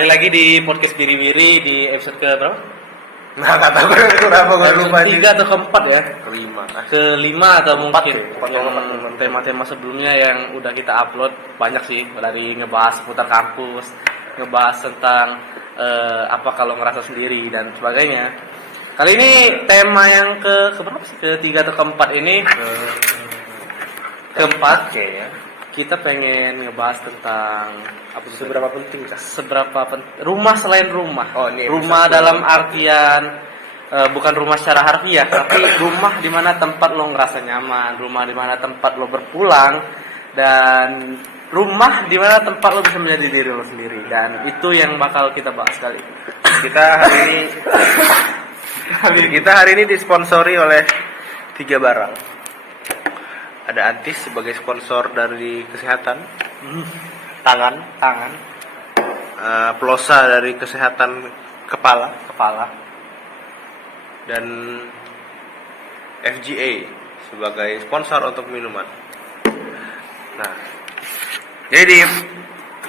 Kembali lagi di podcast Biri-Biri di episode ke berapa? Nah, kata gue kenapa gue lupa ini. Ketiga atau keempat ya? Kelima atau mungkin ya. tema-tema sebelumnya yang udah kita upload banyak sih, dari ngebahas seputar kampus, ngebahas tentang apa kalau ngerasa sendiri dan sebagainya. Kali ini tema yang keberapa sih? Ketiga atau keempat ini? Keempat kayaknya. Kita pengen ngebahas tentang apa Seberapa penting kah? Rumah selain rumah. Oh, ini rumah dalam artian bukan rumah secara harfiah, tapi rumah di mana tempat lo ngerasa nyaman, rumah di mana tempat lo berpulang, dan rumah di mana tempat lo bisa menjadi diri lo sendiri. Dan itu yang bakal kita bahas kali ini. Kita hari ini disponsori oleh 3 barang. Ada Antis sebagai sponsor dari kesehatan, tangan, Plosa dari kesehatan kepala, dan FGA sebagai sponsor untuk minuman. Nah, jadi di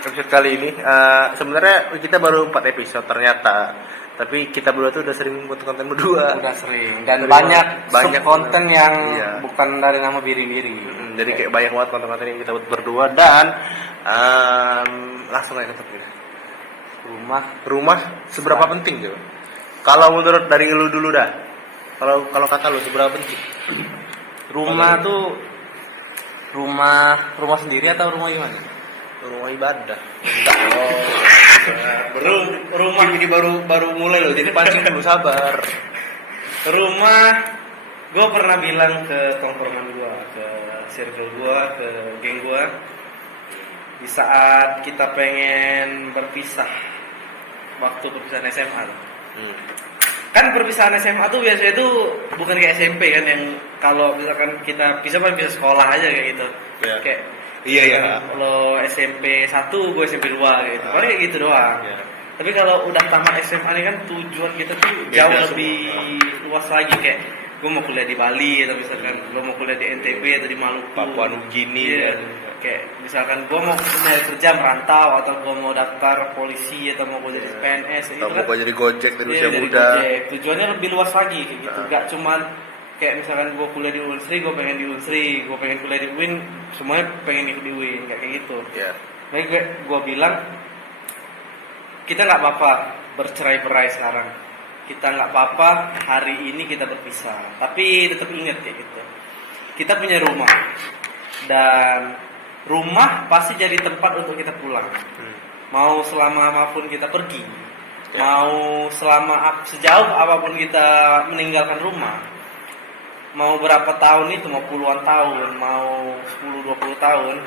episode kali ini sebenarnya kita baru 4 episode ternyata. Tapi kita berdua tuh udah sering buat konten berdua. Udah sering dan banyak konten yang iya, bukan dari nama Biri-Biri. Jadi kayak banyak banget konten-konten yang kita buat berdua dan langsung aja ketemu. Rumah seberapa penting coba? Kalau menurut dari lu dulu dah. Kalau kata lu seberapa penting? Rumah tuh rumah sendiri atau rumah gimana? Rumah ibadah. Rumah ini baru mulai loh, jadi pancing dulu, sabar. Rumah, gue pernah bilang ke tongkrongan gue, ke circle gue, ke geng gue, di saat kita pengen berpisah, waktu perpisahan SMA. Kan perpisahan SMA tuh biasanya tuh bukan kayak SMP kan, yang kalau misalkan kita pisah sekolah aja kayak gitu. Yeah. Kayak Iya. Lo SMP 1, gue SMP 2 gitu. Paling kayak gitu doang. Yeah. Tapi kalau udah tamat SMA nih kan tujuan kita tuh jauh lebih luas lagi, kayak gue mau kuliah di Bali atau misalkan lo mau kuliah di NTB atau di Maluku, Papua Nugini, yeah. Kayak misalkan gue mau nyari kerja merantau atau gue mau daftar polisi atau mau jadi PNS atau itu kan, mau jadi Gojek dari usia jadi muda. Gojek. Tujuannya lebih luas lagi kayak gitu. Gak cuman kayak misalkan gue kuliah di Unsri, gue pengen di Unsri, gue pengen kuliah di UIN, semuanya pengen ikut di UIN, kayak gitu. Yeah. Jadi gue bilang kita nggak apa-apa bercerai-berai sekarang. Kita nggak apa-apa hari ini kita berpisah. Tapi tetap ingat kayak gitu. Kita punya rumah dan rumah pasti jadi tempat untuk kita pulang. Mau selama apapun kita pergi, mau selama sejauh apapun kita meninggalkan rumah. Mau berapa tahun itu, mau puluhan tahun, mau 10-20 tahun,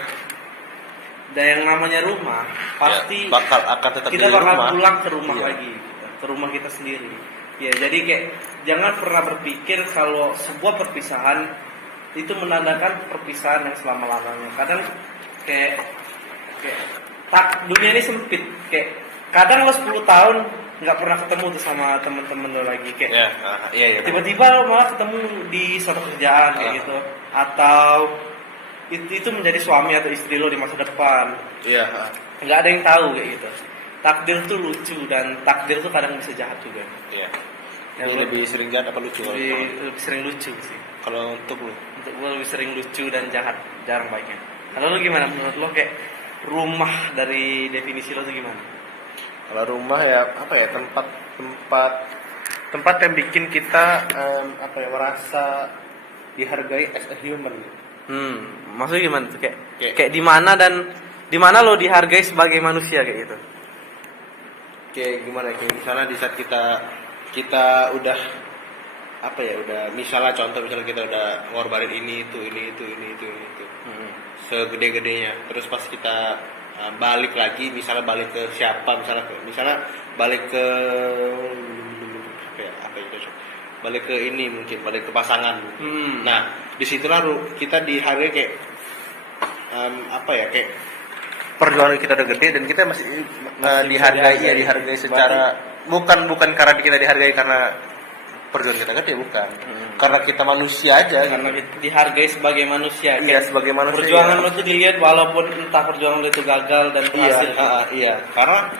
dan yang namanya rumah pasti akan tetap kita bakal pulang ke rumah iya, lagi, ke rumah kita sendiri. Ya, jadi kayak jangan pernah berpikir kalau sebuah perpisahan itu menandakan perpisahan yang selama-lamanya. Kadang kayak dunia ini sempit, kayak kadang lo 10 tahun nggak pernah ketemu tuh sama temen-temen lo lagi, kayak iya. tiba-tiba lo malah ketemu di suatu kerjaan kayak gitu, atau itu menjadi suami atau istri lo di masa depan. Iya. Nggak ada yang tahu kayak gitu. Takdir tuh lucu dan takdir tuh kadang bisa jahat juga. Iya. Yang Ini lebih sering jahat apa lucu? lebih sering lucu sih. Kalau untuk lu? Untuk gue lebih sering lucu dan jahat, jarang baiknya. Kalau lo gimana menurut lo, kayak rumah dari definisi lo tuh gimana? Kalau rumah ya apa ya, tempat yang bikin kita merasa dihargai as a human. Maksudnya gimana tuh, kayak di mana dan di mana lo dihargai sebagai manusia kayak gitu? Kayak gimana? Kayak misalnya di saat kita udah misalnya kita udah ngorbanin ini itu. Segede-gedenya. Terus pas kita balik lagi, misalnya balik ke siapa, misalnya balik ke balik ke ini, mungkin balik ke pasangan. Nah, disitulah kita dihargai kayak kayak perjuangan kita udah gede dan kita masih dihargai secara bukan karena kita dihargai karena perjuangan kita gede, bukan. Karena kita manusia aja. Karena kita dihargai sebagai manusia. Iya, sebagai manusia. Perjuangan lo tuh dilihat walaupun entah perjuangan lo itu gagal dan berhasil. Iya. Karena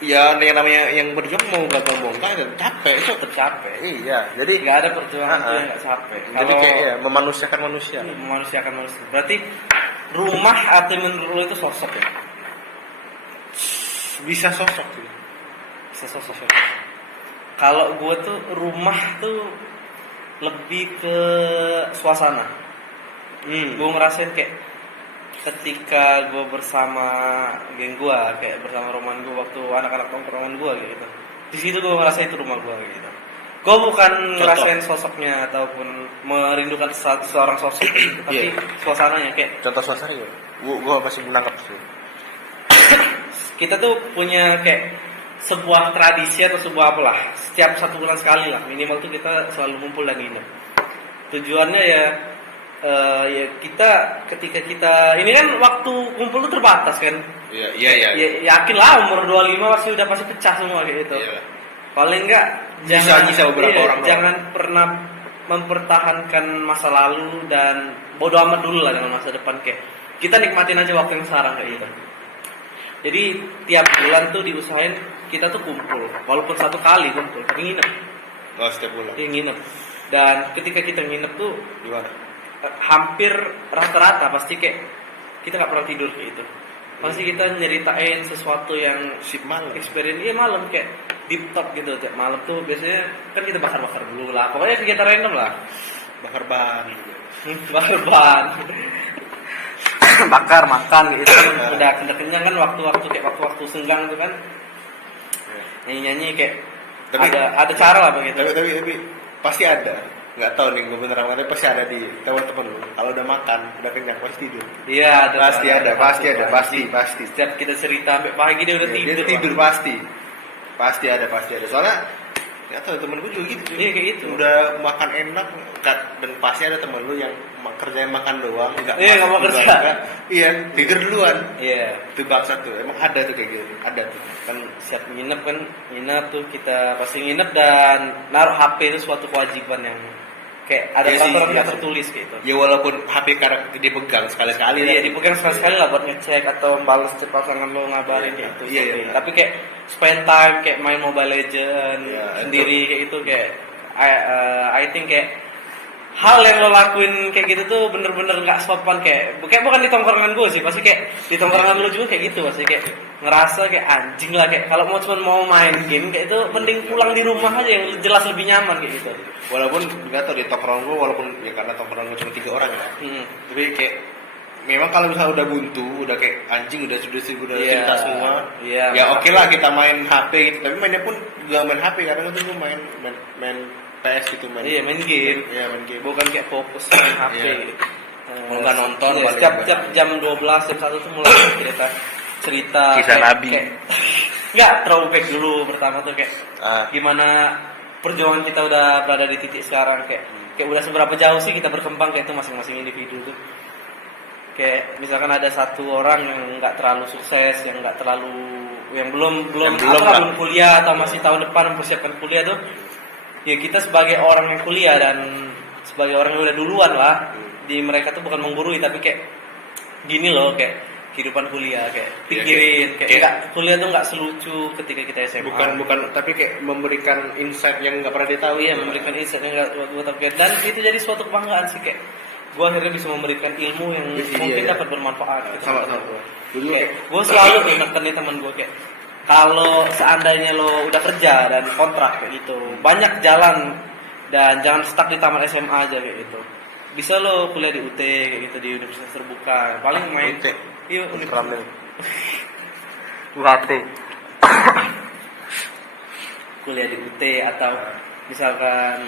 Ya, yang namanya yang berjuang mau gagal mau enggak dan capek itu. tercapai. Iya, jadi Nggak ada perjuangan itu Ah, yang nggak capek. jadi kayak ya, memanusiakan manusia. memanusiakan manusia. Berarti rumah arti menurut lo itu sosok ya? Bisa sosok sih. Bisa sosok. Kalau gue tuh rumah tuh lebih ke suasana. Gue ngerasain kayak ketika gue bersama geng gue, kayak bersama roman gue waktu anak-anak tongkrongan gue gitu. Di situ gue ngerasain itu rumah gue gitu. Gue bukan ngerasain sosoknya ataupun merindukan seorang sosok gitu, tapi suasananya kayak Contoh suasananya, gua masih menangkap sih. kita tuh punya kayak sebuah tradisi atau sebuah apalah, setiap 1 bulan sekali lah minimal tuh kita selalu ngumpul dan nginep. Tujuannya ya kita ketika kita ini kan waktu kumpul tuh terbatas kan. Iya. Ya, yakin lah umur 25 pasti udah pasti pecah semua kayak gitu. Iya. Paling enggak Bisa beberapa orang doang. jangan pernah mempertahankan masa lalu dan bodo amat dulu lah dengan masa depan, kayak kita nikmatin aja waktu yang sekarang kayak gitu. Jadi tiap bulan tuh diusahain kita tuh kumpul, walaupun 1 kali kumpul, tapi nginep. Oh, setiap bulan. Iya, nginep. Dan ketika kita nginep tuh Gimana? hampir rata-rata pasti kayak kita nggak pernah tidur kayak gitu. Pasti kita nyeritain sesuatu yang Sip malam. experience. Iya, malam kayak deep talk gitu. Tiap malam tuh biasanya kan kita bakar-bakar dulu lah. Pokoknya kegiatan random lah. Bakar ban gitu. Bakar ban. Bakar makan gitu. Udah kenyang kan waktu-waktu kayak waktu-waktu senggang tuh kan. Nyanyi-nyanyi kayak Tapi- ada cara lah begitu. Tapi pasti ada. Nggak tahu nih gue beneran tapi pasti ada di teman-teman lu. Kalau udah makan, udah kenyang pasti tidur. Iya, Pasti ada. Setiap kita cerita sampai pagi dia udah Iya, tidur. dia tidur Pak. pasti ada. Soalnya nggak tahu temen gue juga gitu. Iya, kayak gitu. Udah makan enak dan pasti ada temen lu yang kerjain makan doang. Iya, nggak mau masak kerja. juga, enggak. Iya, tidur duluan. Iya. Itu bangsa tuh. Emang ada tuh kayak gitu. Ada tuh. Kan siap nginep tuh kita pasti nginep dan naruh HP itu suatu kewajiban yang kayak ada Iya sih, peraturan iya nggak sih. tertulis gitu. Ya walaupun HP karena dipegang sekali-sekali. Iya, dipegang sekali-sekali lah buat ngecek atau balas tuh pasangan lo ngabarin Iya, gitu. iya, iya. Tapi kayak spend time kayak main Mobile Legend Iya, sendiri kayak itu kayak I think kayak hal yang lo lakuin kayak gitu tuh bener-bener nggak sopan, kayak bukan di tongkrongan gue sih, pasti kayak di tongkrongan lo juga kayak gitu, pasti kayak ngerasa kayak anjing lah, kayak kalau mau main game kayak itu mending pulang di rumah aja yang jelas lebih nyaman kayak gitu. Walaupun nggak tahu di tongkrong gue, walaupun ya karena tongkrong gue cuma 3 orang ya. Tapi kayak memang kalau misalnya udah buntu, udah kayak anjing, udah Iya, cerita semua. iya, Ya main oke HP. lah kita main HP gitu. Tapi mainnya pun gak main HP, kadang tuh gue main PS gitu, Iya, main game. Iya, main game. Bukan kayak fokus main HP Iya. gitu. Kalau nggak nonton, iya, paling setiap nggak. tiap jam 12 jam 1 tuh mulai cerita Kisah Nabi. Enggak, throwback dulu pertama tuh kayak Ah. gimana perjuangan kita udah berada di titik sekarang, kayak udah seberapa jauh sih kita berkembang kayak itu masing-masing individu tuh. Kayak misalkan ada satu orang yang nggak terlalu sukses, yang nggak terlalu yang belum belum kuliah atau masih tahun depan mempersiapkan kuliah tuh, ya kita sebagai orang yang kuliah dan sebagai orang yang udah duluan lah di mereka tuh bukan menggurui, tapi kayak gini loh, kayak kehidupan kuliah, kayak pikirin kayak nggak, kuliah tuh nggak selucu ketika kita SMA. Bukan tapi kayak memberikan insight yang nggak pernah dia tahu. Iya, memberikan insight yang nggak gue tapi, dan itu jadi suatu kebanggaan sih, kayak gue akhirnya bisa memberikan ilmu yang Iya, mungkin iya. dapat bermanfaat gitu. Sama. Dulu Kayak gue selalu ingetin nih teman gue kayak kalau seandainya lo udah kerja dan kontrak kayak gitu, banyak jalan dan jangan stuck di taman SMA aja kayak gitu. Bisa lo kuliah di UT kayak gitu, di universitas terbuka. Paling main UT. Iya, Ultramil. UHT. Kuliah di UT atau misalkan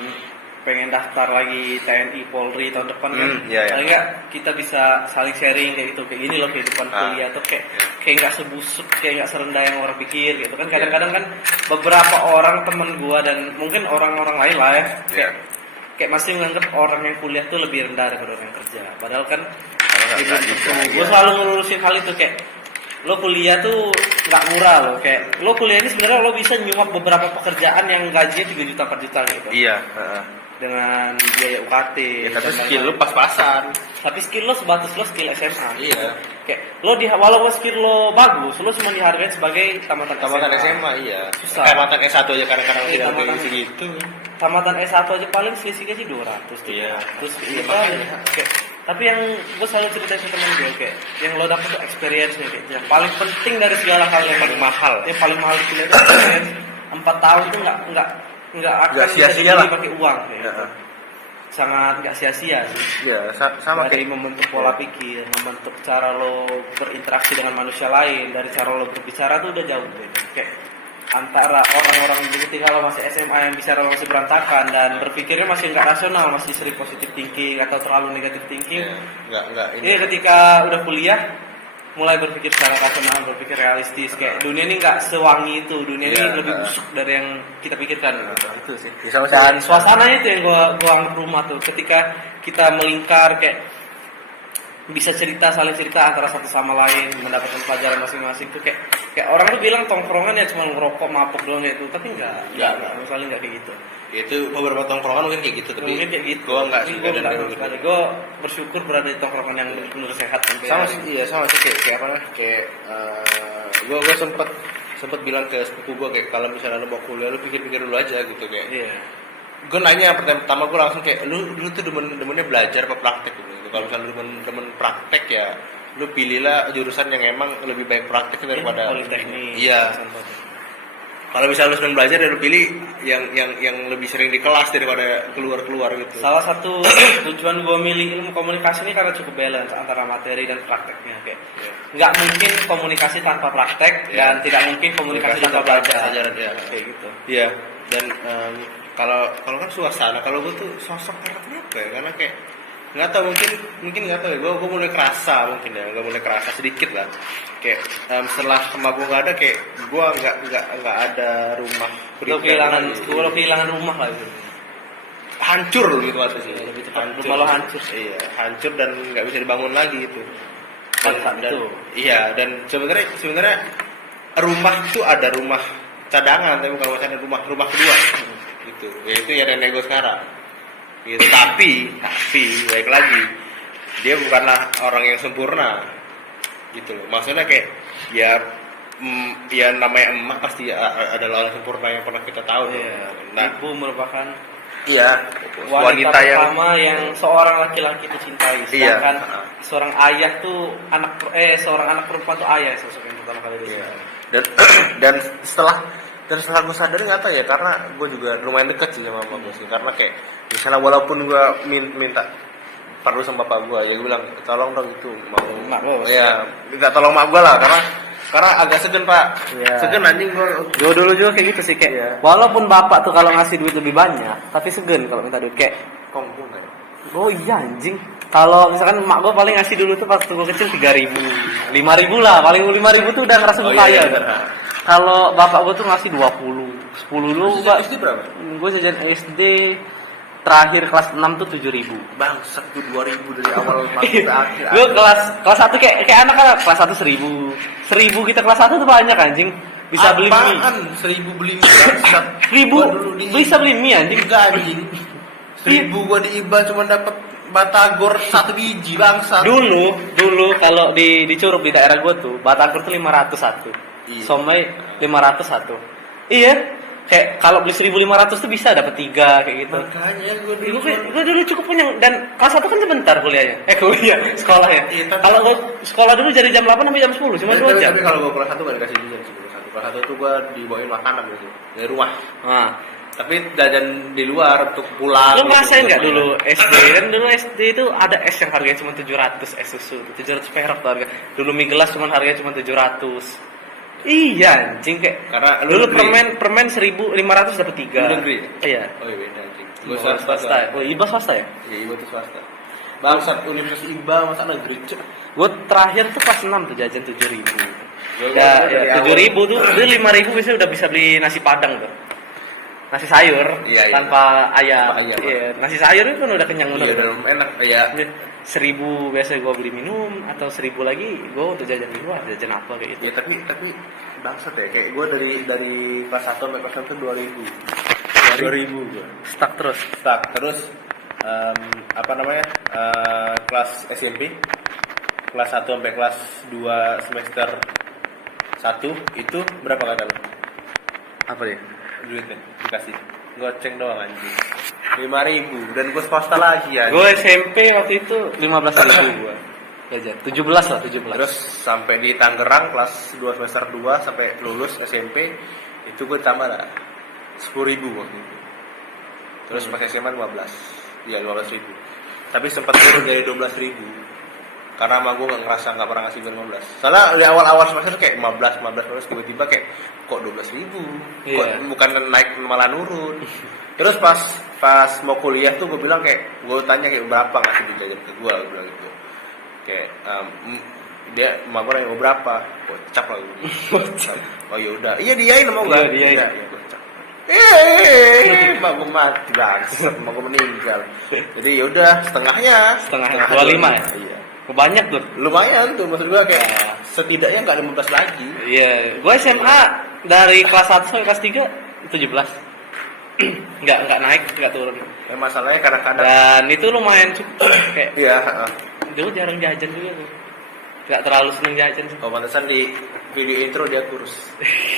pengen daftar lagi TNI Polri tahun depan kan, Iya, iya. paling nggak kita bisa saling sharing kayak gitu, kayak gini loh kehidupan kuliah tuh kayak nggak sebusuk, kayak nggak serendah yang orang pikir gitu kan. Kadang-kadang kan beberapa orang temen gua dan mungkin orang-orang lain lah ya, kayak masih menganggap orang yang kuliah tuh lebih rendah daripada orang yang kerja, padahal kan gue selalu ngelurusin hal itu, kayak lo kuliah tuh nggak murah loh, kayak lo kuliah ini sebenarnya lo bisa nyuap beberapa pekerjaan yang gajinya 3 juta 4 juta gitu. Iya. dengan biaya UKT. Ya, tapi dan skill lu lain-lain. pas-pasan. Tapi skill lo sebatas lo skill SMA. Iya. Kayak lo walaupun skill lo bagus, lo cuma dihargai sebagai tamatan SMA, iya. Susah. Tamatan S1 aja kadang-kadang Iya, tidak tamatan. kayak segitu. Tamatan S1 aja paling selisihnya sih 200 tuh. Iya. Terus Iya, itu makanya. kayak tapi yang gue selalu ceritain ke temen gue kayak yang lo dapet tuh experience kayak gitu. Yang paling penting dari segala hal yang Paling mahal. Yang paling mahal itu experience. 4 tahun tuh nggak akan Nggak bisa sia-sia dibeli lah. pakai uang kayak Iya. gitu. Sangat nggak sia-sia sih. Iya, sama Dari kayak membentuk pola pikir, membentuk cara lo berinteraksi dengan manusia lain, dari cara lo berbicara tuh udah jauh beda. Kayak antara orang-orang ketika lo masih SMA yang bicara masih berantakan dan berpikirnya masih nggak rasional, masih sering positive thinking atau terlalu negative thinking. enggak Ini ketika udah kuliah mulai berpikir secara rasional, berpikir realistis. Kayak dunia ini nggak sewangi itu, dunia ini Iya, lebih busuk dari yang kita pikirkan. Gitu. Itu sih. Ya, sama Dan suasananya itu yang gua anggap rumah tuh. Ketika kita melingkar kayak bisa saling cerita antara satu sama lain, mendapatkan pelajaran masing-masing tuh kayak orang tuh bilang tongkrongan ya cuma ngerokok mabuk doang itu, tapi enggak, misalnya enggak kayak gitu. itu beberapa tongkrongan mungkin kayak gitu, tapi Mungkin kayak gitu. gua enggak sih, Gue dan enggak sama sekali. Gue bersyukur berada di tongkrongan yang benar sehat. sama sih, iya sama sih kayak apa namanya, kayak gua sempet bilang ke sepupu gua kayak kalau misalnya lu mau kuliah lu pikir-pikir dulu aja gitu kayak. Iya. Gue nanya pertama gue langsung kayak lu tuh demennya belajar apa praktek gitu. Kalau misalnya lu demen praktek ya lu pilihlah jurusan yang emang lebih baik praktek daripada politeknik. Iya. Kalau misalnya lu senang belajar ya lu pilih yang lebih sering di kelas daripada keluar gitu. Salah satu tujuan gue milih ilmu komunikasi ini karena cukup balance antara materi dan prakteknya. Kayak nggak mungkin komunikasi tanpa praktek dan tidak mungkin komunikasi tanpa belajar. Pelajaran ya. Kayak gitu. Iya. Dan kalau kan suasana, kalau gue tuh sosok karena kenapa ya? Karena kayak nggak tahu mungkin nggak tahu ya. Gue mulai kerasa mungkin ya, gue mulai kerasa sedikit lah. Kayak setelah emak gue nggak ada, kayak gue nggak ada rumah. Lo kehilangan rumah lah gitu. Hancur gitu maksudnya sih. Lebih cepat rumah lo hancur. Iya, hancur dan nggak bisa dibangun lagi itu. Dan iya, dan sebenarnya rumah itu ada rumah cadangan, tapi kalau misalnya rumah kedua gitu. Ya itu ya nenek gue sekarang. Gitu. Tapi baik lagi dia bukanlah orang yang sempurna gitu loh. Maksudnya kayak ya namanya emak pasti adalah orang sempurna yang pernah kita tahu. Iya. Nah, Ibu merupakan wanita yang pertama yang seorang laki-laki dicintai. Iya. Sedangkan seorang ayah tuh seorang anak perempuan tuh ayah sosok yang pertama kali dicintai. dan setelah gue sadar nggak tahu ya, karena gue juga lumayan dekat sih sama mama gue sih, karena kayak misalnya walaupun gue minta perlu sama bapak gue ya, gue bilang tolong dong itu mau Mak lo. ya minta tolong mak gue lah, karena agak segan pak. Iya. Segan anjing gue. Gue dulu juga kayak gitu sih kayak Iya. walaupun bapak tuh kalau ngasih duit lebih banyak tapi segan kalau minta duit kayak Kongkung kayak oh iya anjing. Kalau misalkan emak gue paling ngasih dulu tuh pas gue kecil 3.000, 5.000 lah, paling 5.000 tuh udah ngerasa kaya. Kalau bapak gue tuh ngasih 20, 10 dulu pak. SD berapa? Gue jajan SD terakhir kelas 6 tuh 7.000. Bangsat gue 2000 dari awal sampai akhir. Gue kelas 1 kayak anak kan kelas 1 1.000. 1.000 kita kelas 1 tuh banyak anjing. Bisa beli mie. 1000 beli mie bangsat. 1.000 bisa beli mie anjing. Enggak anjing. 1000 gua di IBA cuma dapat batagor 1 biji bangsat. Dulu kalau di Curup di daerah gue tuh batagor tuh 501. Iya. Somai 501. Iya. Kayak kalau beli 1.500 tuh bisa dapat 3 kayak gitu. Makanya gua Gue dulu cukup punya dan kelas 1 kan sebentar kuliahnya. Sekolah ya. Iya, tapi- Kalau gue sekolah dulu dari jam 8 sampai jam 10 cuma 2 jam. Tapi kalau gua kelas 1 gak dikasih jajan sih kelas 1. Kelas 1 tuh gua dibawain makanan gitu dari rumah. Nah, Tapi jajan di luar untuk pulang. lu gitu. ngerasain nggak dulu SD? Kan dulu SD itu ada es yang harganya cuma 700 es susu, 700 perak tuh harga. Dulu mie gelas cuma harganya cuma 700. Iya, anjing kayak. Karena lu Dulu negeri. permen 1.500 dapat 3. Lu negeri? Iya. Oh iya beda anjing. Gua Gua swasta. Oh, IBA swasta ya? Iya, IBA tuh swasta. Bangsat Universitas IBA masa negeri cek. Gue terakhir tuh kelas 6 tuh jajan 7.000. Gua Ya, dari awal. 7.000 tuh, dia 5.000 biasanya udah bisa beli nasi padang tuh. Nasi sayur Iya, iya. tanpa ayam. Tanpa ayam. Iya, nasi sayur itu kan udah kenyang Iya, bener. udah enak. Iya. 1.000 biasanya gue beli minum atau 1.000 lagi gue untuk jajan di luar, jajan apa kayak gitu. Ya tapi bangsat ya, kayak gue dari kelas 1 sampai kelas 1 2000. 2000 gua. Stuck terus. Stuck terus apa namanya? Kelas SMP kelas 1 sampai kelas 2 semester 1 itu berapa kata lu? Apa dia? Duitnya dikasih goceng doang anjing 5.000 dan gue swasta lagi ya. Gue SMP waktu itu 15.000 gue. Jajan. 17 lah, 17. Terus sampai di Tangerang kelas 2 semester 2 sampai lulus SMP itu gue tambah lah 10.000 waktu itu. Terus pas SMA 15. Iya 15.000. Tapi sempat turun jadi 12.000. Karena sama gue ngerasa nggak pernah ngasih gue 15. Soalnya di awal-awal semester kayak 15 tiba-tiba kayak kok 12.000. Kok bukan naik malah nurun. Terus pas mau kuliah tuh gue bilang kayak gue tanya kayak berapa ngasih duit jajan ke gue bilang gitu. Kayak dia emak gue nanya mau berapa? Kocak lah gue. Oh yaudah, iya diain mau nggak? Iya, kocak. Emak gue mati bangsat, emak gue meninggal. Jadi yaudah setengahnya 25 ya? Iya. Kebanyak tuh. Lumayan tuh maksud gue kayak setidaknya nggak 15 lagi. Iya, gue SMA dari kelas 1 sampai kelas 3 17. Enggak naik, enggak turun. Masalahnya kadang-kadang Dan itu lumayan cukup kayak iya, dulu jarang jajan juga tuh. Enggak terlalu seneng jajan sih. oh pantesan di video intro dia kurus.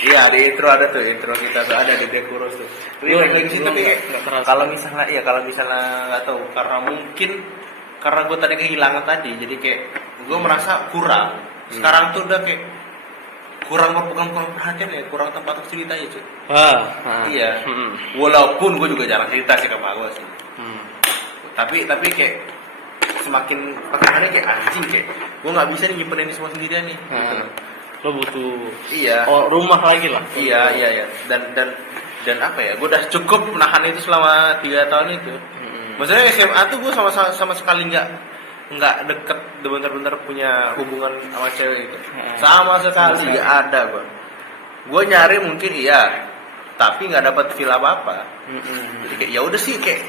Iya, di intro ada tuh, intro kita tuh ada di dia kurus tuh. Tapi lagi sih tapi kalau misalnya nggak tahu karena mungkin karena gue tadi kehilangan tadi, jadi kayak gue merasa kurang. Sekarang tuh udah kayak kurang perhatian ya, kurang tempat untuk cerita ya cuy. Iya. Walaupun gue juga jarang cerita sih sama gue sih. Tapi kayak semakin hari kayak anjing kayak gue nggak bisa nih nyimpen ini semua sendirian nih. Gitu. Lo butuh rumah lagi lah. Iya. Dan apa ya? Gue udah cukup menahan itu selama 3 tahun itu. Maksudnya SMA tuh gue sama sekali nggak deket, bener-bener punya hubungan sama cewek gitu. Sama sekali nggak ada gue. Gue nyari mungkin iya, tapi nggak dapat feel apa-apa. Jadi kayak ya udah sih kayak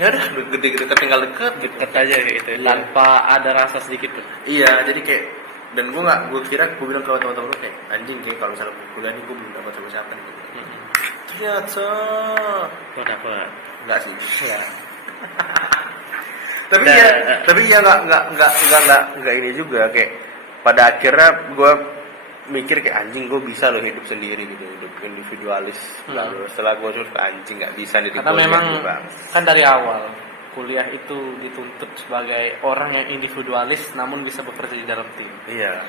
ya udah gede-gede tinggal deket aja gitu. Tanpa ada rasa sedikit tuh. Iya, jadi kayak dan gue bilang ke teman-teman gue kayak anjing kayak kalau misalnya kuliah ini gue belum dapat sama siapa nih. Ternyata Lo dapet. enggak sih. Iya. tapi ya nggak ini juga kayak pada akhirnya gue mikir kayak anjing gue bisa loh hidup sendiri gitu, hidup individualis. Lalu setelah gue terus ke anjing nggak bisa nih. Karena memang kan dari awal kuliah itu dituntut sebagai orang yang individualis namun bisa bekerja di dalam tim. Iya.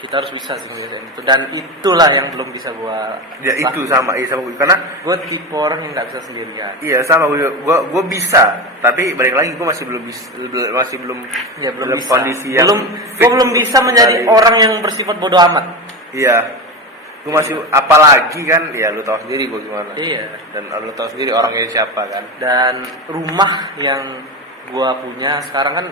Kita harus bisa sih ngeliatin itu, dan itulah yang belum bisa gua. Ya itu sama gue karena gue tipe orang yang nggak bisa sendirian. Iya sama gue bisa, tapi balik lagi gue masih belum bisa. Kondisi yang gue belum bisa menjadi orang yang bersifat bodoh amat. Iya, gue masih apalagi kan, ya lu tahu sendiri gue gimana. Iya. Dan lu tahu sendiri orangnya siapa kan. Dan rumah yang gua punya sekarang kan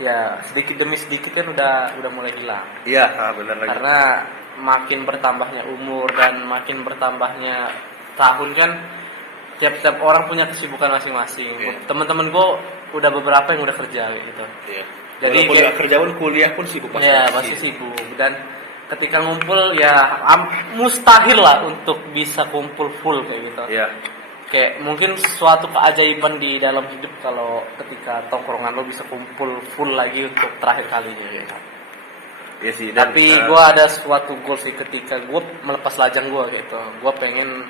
ya sedikit demi sedikit kan udah mulai hilang. Iya, benar lagi. Karena makin bertambahnya umur dan makin bertambahnya tahun kan, tiap-tiap orang punya kesibukan masing-masing. Teman-teman gue udah beberapa yang udah kerja gitu. Iya. Jadi kuliah pun sibuk pasti. Ya, pasti sibuk. Dan ketika ngumpul ya mustahil lah untuk bisa kumpul full kayak gitu. Iya. Kayak mungkin suatu keajaiban di dalam hidup kalau ketika tongkrongan lo bisa kumpul full lagi untuk terakhir kalinya gitu. Iya sih. Tapi gue ada suatu goal sih ketika gue melepas lajang gue gitu. Gue pengen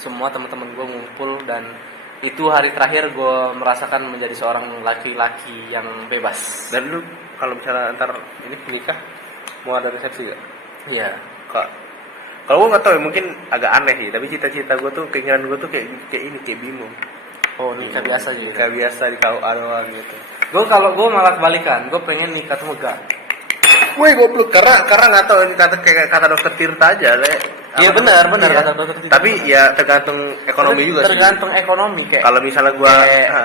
semua teman-teman gue ngumpul, dan itu hari terakhir gue merasakan menjadi seorang laki-laki yang bebas. Dan lu kalau misalnya antar ini nikah mau ada resepsi gak? Iya. Kalau gue nggak tahu ya, mungkin agak aneh sih, tapi cita-cita gue tuh, keinginan gue tuh kayak Bimo. Oh, nikah biasa gitu. Nikah biasa di KUA doang gitu. Gue malah kebalikan, gue pengen nikah tuh megah. Woi goblok, karena nggak tahu ini kata dokter Tirta aja le. Iya benar iya. Kata dokter Tirta. Tapi ya tergantung ekonomi juga sih. Tergantung ekonomi kayak. Kalau misalnya gua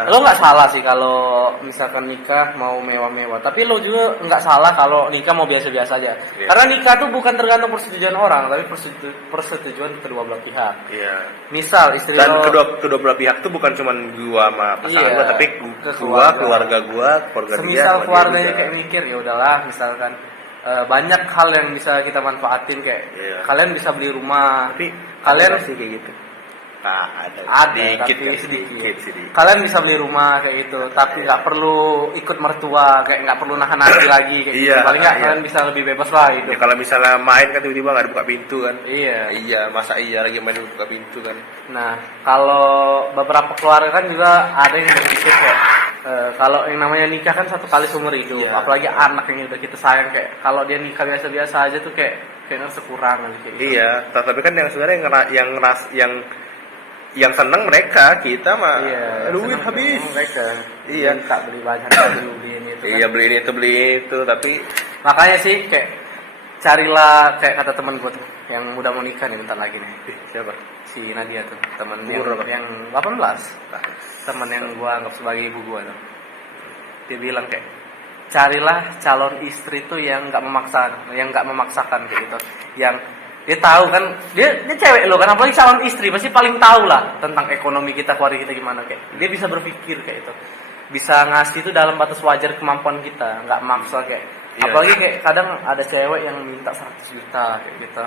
lo nggak salah sih kalau misalkan nikah mau mewah-mewah. Tapi lo juga nggak salah kalau nikah mau biasa-biasa aja. Yeah. Karena nikah tuh bukan tergantung persetujuan orang, tapi persetujuan kedua belah pihak. Iya. Yeah. Misal istri dan lo, kedua belah pihak tuh bukan cuma gua sama pasangan gua, tapi keluarga gua, keluarga dia. Semisal keluarganya kayak mikir ya udahlah, misalkan banyak hal yang bisa kita manfaatin kayak kalian bisa beli rumah, tapi kalian sih kayak gitu. Ada Ada, sedikit, tapi kan, sedikit. sedikit. Kalian bisa beli rumah kayak gitu, tapi nggak perlu ikut mertua, kayak nggak perlu nahan hati lagi kayak gitu. Iya, Paling nggak iya. kalian bisa lebih bebas lah Ya, hidup. kalau misalnya main kan tiba-tiba nggak buka pintu kan. Iya. Iya, masa iya lagi main buka pintu kan. Nah, kalau beberapa keluarga kan juga ada yang berpikir kayak kalau yang namanya nikah kan satu kali seumur hidup, Iya. apalagi anak yang udah kita sayang kayak kalau dia nikah biasa-biasa aja tuh kayak ngerasa kurang kayak gitu. Iya, tapi kan yang sebenarnya yang seneng mereka, kita mah duit senang habis. sama mereka. Iya. Tak beli banyak, beli ini itu. Iya, beli ini itu, tapi Makanya sih kayak carilah kayak kata teman gue tuh yang udah mau nikah nih bentar lagi nih. siapa? Si Nadia tuh, teman Umur berapa? yang 18. Teman yang gua anggap sebagai ibu gua tuh. Dia bilang kayak carilah calon istri tuh yang nggak memaksakan kayak gitu. Yang dia tahu kan dia cewek lo kan, apalagi calon istri pasti paling tahu lah tentang ekonomi kita, keluarga kita gimana kayak. Dia bisa berpikir kayak itu. Bisa ngasih itu dalam batas wajar kemampuan kita, nggak maksa kayak. Iya. Apalagi kayak kadang ada cewek yang minta 100 juta kayak gitu.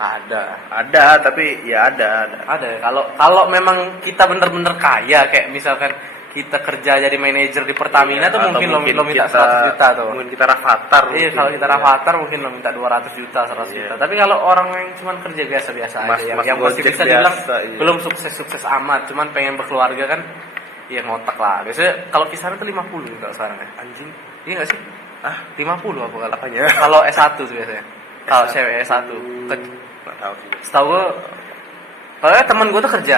Ada. Tapi ya ada. Ada. Kalau memang kita bener-bener kaya kayak misalkan kita kerja jadi manajer di Pertamina Iya, tuh atau mungkin lo minta kita- 100 juta tuh. Mungkin kita Rafathar. Iya, mungkin. kalau kita Iya. Rafathar mungkin lo minta 200 juta, 100 Iya. juta. Tapi kalau orang yang cuma kerja biasa-biasa Mas- aja mas yang masih Gojek bisa dibilang biasa, iya. belum sukses-sukses amat, cuman pengen berkeluarga kan, ya ngotak lah. Biasanya kalau kisaran tuh 50 kalau sekarang ya. Anjing. Iya nggak sih? 50 apa kalau? Apanya? Kalau S1 tuh biasanya. Kalau cewek S1. Nggak tahu sih. Setahu gue, soalnya temen gue tuh kerja,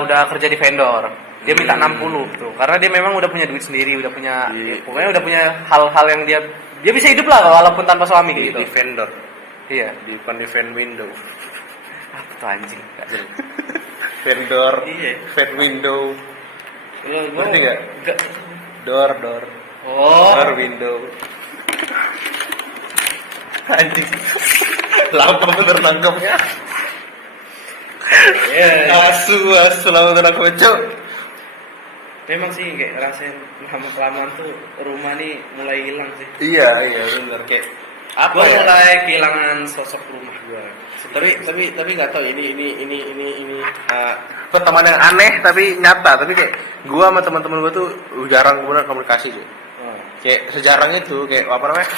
udah kerja di vendor. Dia minta 60 tuh, karena dia memang udah punya duit sendiri, udah punya, Iya. pokoknya udah punya hal-hal yang dia bisa hidup lah walaupun tanpa suami Di, gitu. di vendor, Iya. bukan di fan window. Apa tuh anjing? Gak jelas. Vendor, Iya. fan window, Kalau gua Ngerti nggak? nggak- door, Oh, door window. Anjing. Lama bener nangkepnya. iya. Asu lama bener nangkepnya, Cok. Memang sih kayak rasain lama-kelamaan tuh rumah nih mulai hilang sih. Iya bener kayak apa Gua ya? mulai kehilangan sosok rumah gua. Tapi nggak tahu ini pertemanan yang aneh tapi nyata, tapi kayak gua sama teman-teman gua tuh jarang bener komunikasi tuh. Oh. Kayak sejarang itu kayak apa namanya?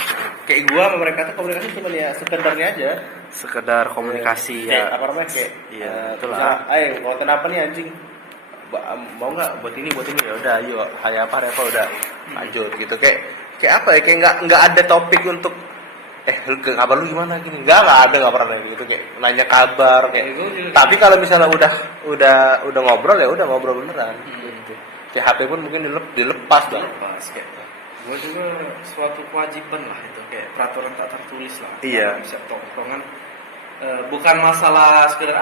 Kayak gua sama mereka tuh komunikasi cuma ya sekedarnya aja. Sekedar komunikasi Kayak ya. apa namanya kayak Iya, itulah. itulah. Ayo, mau kenapa nih anjing? Mau nggak buat ini ya udah ayo hari apa udah lanjut gitu kayak apa ya kayak nggak ada topik untuk kabar lu gimana gini nggak ada nggak pernah gitu kayak nanya kabar kayak tapi kalau misalnya udah ngobrol ya udah ngobrol beneran gitu. Kayak HP pun mungkin dilepas dong. Pas kayak gua juga suatu kewajiban lah itu kayak peraturan tak tertulis lah. Iya. Kalau bisa tongkrongan bukan masalah sekedar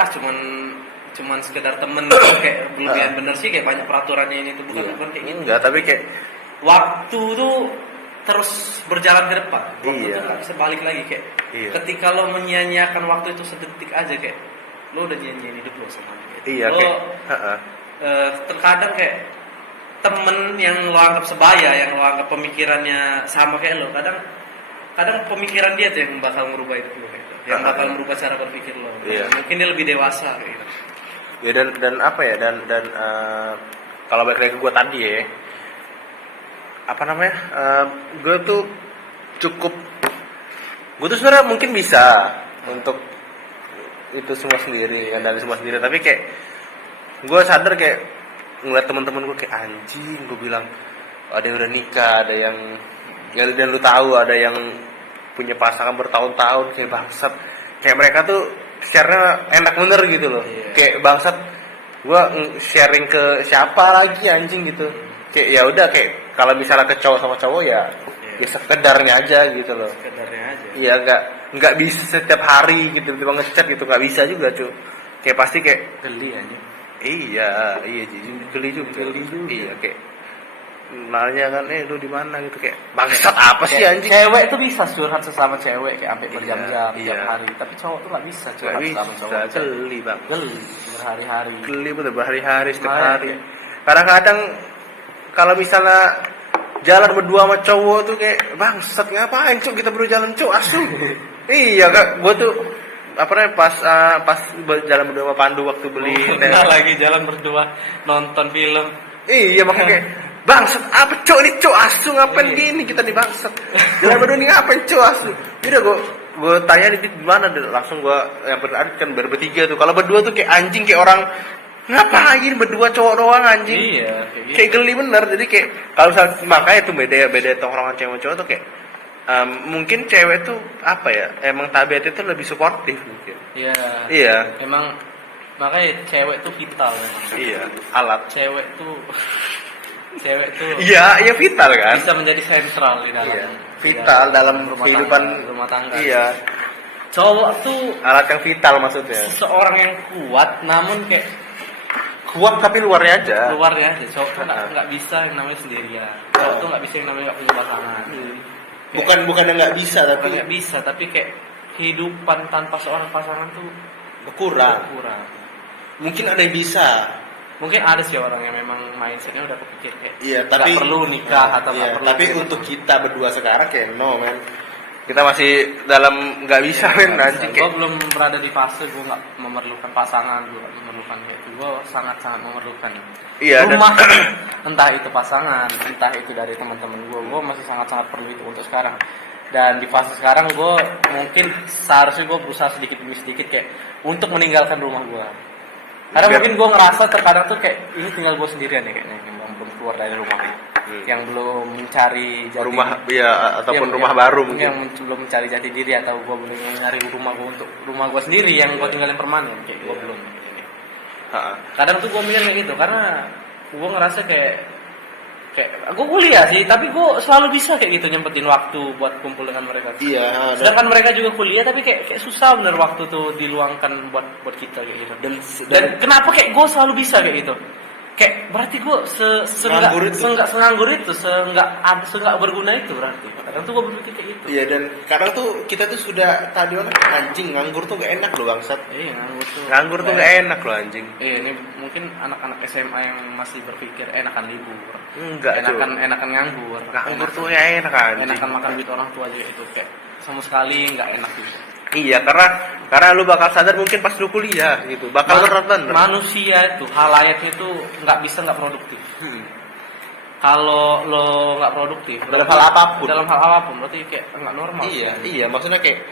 cuman sekedar temen gitu, kayak berlebihan bener sih kayak banyak peraturannya ini tuh bukan kayak gitu. Enggak, tapi kayak Waktu tuh terus berjalan ke depan. Waktu Iya. tuh nggak bisa balik lagi kayak. Iya. Ketika lo menyia-nyiakan waktu itu sedetik aja kayak lo udah nyanyiin hidup lo sama dia. iya Lo kayak heeh. terkadang kayak temen yang lo anggap sebaya, yang lo anggap pemikirannya sama kayak lo, kadang pemikiran dia tuh yang bakal merubah hidup lo kayak gitu. Yang bakal merubah cara berpikir lo. Iya. Mungkin dia lebih dewasa kayak gitu. Ya dan apa ya dan kalau balik lagi ke gue tadi ya apa namanya gue tuh sebenarnya mungkin bisa untuk itu semua sendiri kan dari semua sendiri tapi kayak gue sadar kayak ngeliat teman-teman gue kayak anjing gue bilang ada yang udah nikah ada yang ya dan lu tahu ada yang punya pasangan bertahun-tahun kayak bangsat kayak mereka tuh share-nya enak bener gitu loh. Iya. Kayak bangsat gua sharing ke siapa lagi anjing gitu. Kayak ya udah kayak kalau misalnya ke cowok sama cowok ya Iya. ya sekedarnya aja gitu loh. Sekedarnya aja. Iya enggak bisa setiap hari gitu tiba ngechat gitu enggak bisa juga, cuy. Kayak pasti kayak Geli aja. iya geli juga. Iya kayak nanya kan lu di mana gitu kayak bangsat apa sih anjing. Cewek tuh bisa curhat sesama cewek kayak sampai berjam-jam Iya. tiap hari, tapi cowok tuh nggak bisa Nggak curhat sama bisa, cowok. geli bang. Geli berhari-hari. Geli betul berhari-hari setiap Makanya, hari. Kadang-kadang kalau misalnya jalan berdua sama cowok tuh kayak bangsat ngapain cuk kita baru jalan cuk asu. Iya kak, gue tuh apa namanya pas jalan berdua sama Pandu waktu beli Nah, lagi jalan berdua nonton film. iya makanya kayak bangsat apa cok ini cok asu ngapain gini kita nih bangsat jalan berdua nih ngapain cok asu udah gue tanya di mana langsung gue yang kan bertiga tuh kalau berdua tuh kayak anjing kayak orang ngapain berdua cowok doang anjing Iya, kayak geli bener jadi kayak kalau makanya tuh beda tongkrongan cewek cowok tuh kayak mungkin cewek tuh apa ya emang tabiatnya tuh lebih suportif mungkin iya Emang makanya cewek tuh vital ya. iya alat Cewek tuh iya vital kan bisa menjadi sentral di dalam iya. Vital dalam kehidupan rumah tangga. iya Cowok tuh alat yang vital maksudnya seorang yang kuat namun kayak kuat tapi luarnya aja luarnya aja. Cowok tuh nggak bisa yang namanya sendirian. Cowok tuh nggak bisa yang namanya nggak punya pasangan. bukan yang nggak bisa Bukan nggak bisa tapi kayak kehidupan tanpa seorang pasangan tuh kurang mungkin ada yang bisa mungkin ada sih orang yang memang mindsetnya udah kepikir kayak iya nggak tapi perlu nikah atau nggak iya, perlu tapi punya untuk pasangan. kita berdua sekarang kayak no man kita masih dalam nggak bisa men anjing Gue kayak belum berada di fase gue nggak memerlukan pasangan, gue nggak memerlukan kayak itu. Gue sangat memerlukan iya rumah, entah itu pasangan, entah itu dari teman-teman gue masih sangat perlu itu untuk sekarang. Dan di fase sekarang gue mungkin seharusnya gue berusaha sedikit demi sedikit kayak untuk meninggalkan rumah gue. Karena mungkin gue ngerasa terkadang tuh kayak ini tinggal gue sendirian ya kayaknya yang belum keluar dari rumah, yang belum mencari jati rumah ya ataupun yang- rumah yang- baru mungkin yang belum mencari jati diri atau gue belum nyari rumah gue untuk rumah gue sendiri yang gue tinggalin permanen kayak gue belum. Ha-ha. Kadang tuh gue mikir kayak gitu karena gue ngerasa kayak gue kuliah sih tapi gue selalu bisa kayak gitu nyempetin waktu buat kumpul dengan mereka. iya Sedangkan mereka juga kuliah tapi kayak susah bener waktu tuh diluangkan buat kita kayak gitu. Dan kenapa kayak gue selalu bisa kayak gitu? Kayak berarti gue senganggur itu, senggak berguna itu berarti. Kadang tuh gue berpikir kayak gitu. iya dan kadang tuh kita tuh sudah tadi orang anjing nganggur tuh gak enak loh bangsat nganggur tuh gak enak loh anjing Ini mungkin anak-anak SMA yang masih berpikir enakan libur. enggak Enakan nganggur. nganggur tuh ya enak anjing Enakan makan duit orang tua aja itu kayak sama sekali nggak enak gitu. iya karena lu bakal sadar mungkin pas lu kuliah gitu bakal berat Manusia itu halayaknya itu nggak bisa nggak produktif. Kalau lo nggak produktif Dalam hal apapun. berarti kayak nggak normal. iya maksudnya kayak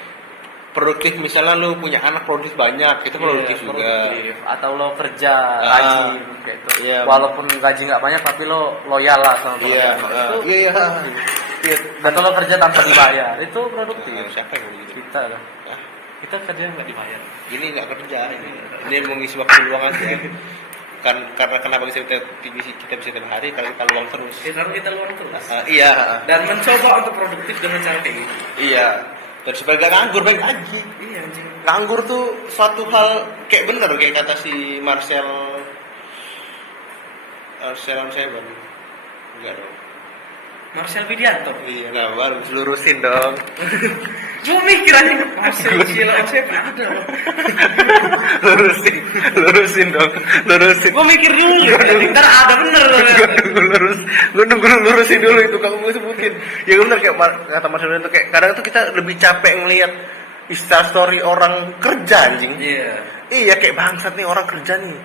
produktif misalnya lu punya anak produktif banyak itu produktif Iya, juga produktif. Atau lo kerja rajin kayak gitu. Iya. Walaupun gaji nggak banyak tapi lo loyal lah sama iya pekerjaan. iya Atau lo kerja tanpa dibayar itu produktif. siapa yang begitu Kita lah. Kita kerja nggak dibayar. ini nggak kerja ini mau ngisi waktu luang aja kan karena kenapa kita bisa tiap hari karena kita luang terus Karena kita luang terus. iya Dan mencoba untuk produktif dengan cara kayak gitu. iya dan supaya gak nganggur baik lagi Iya anjing. nganggur tuh suatu hal kayak bener kayak kata si Marcel Seven enggak dong Marcel Widianto. iya nggak baru lurusin dong Gue mikir aja Marcel Widianto ada. lurusin dong Gue mikir dulu. Ntar ada bener. gue nunggu lurusin dulu itu kamu gue sebutin ya bener kayak kata Mas Ridwan itu kayak kadang tuh kita lebih capek ngelihat instastory orang kerja anjing iya kayak bangsat nih orang kerja nih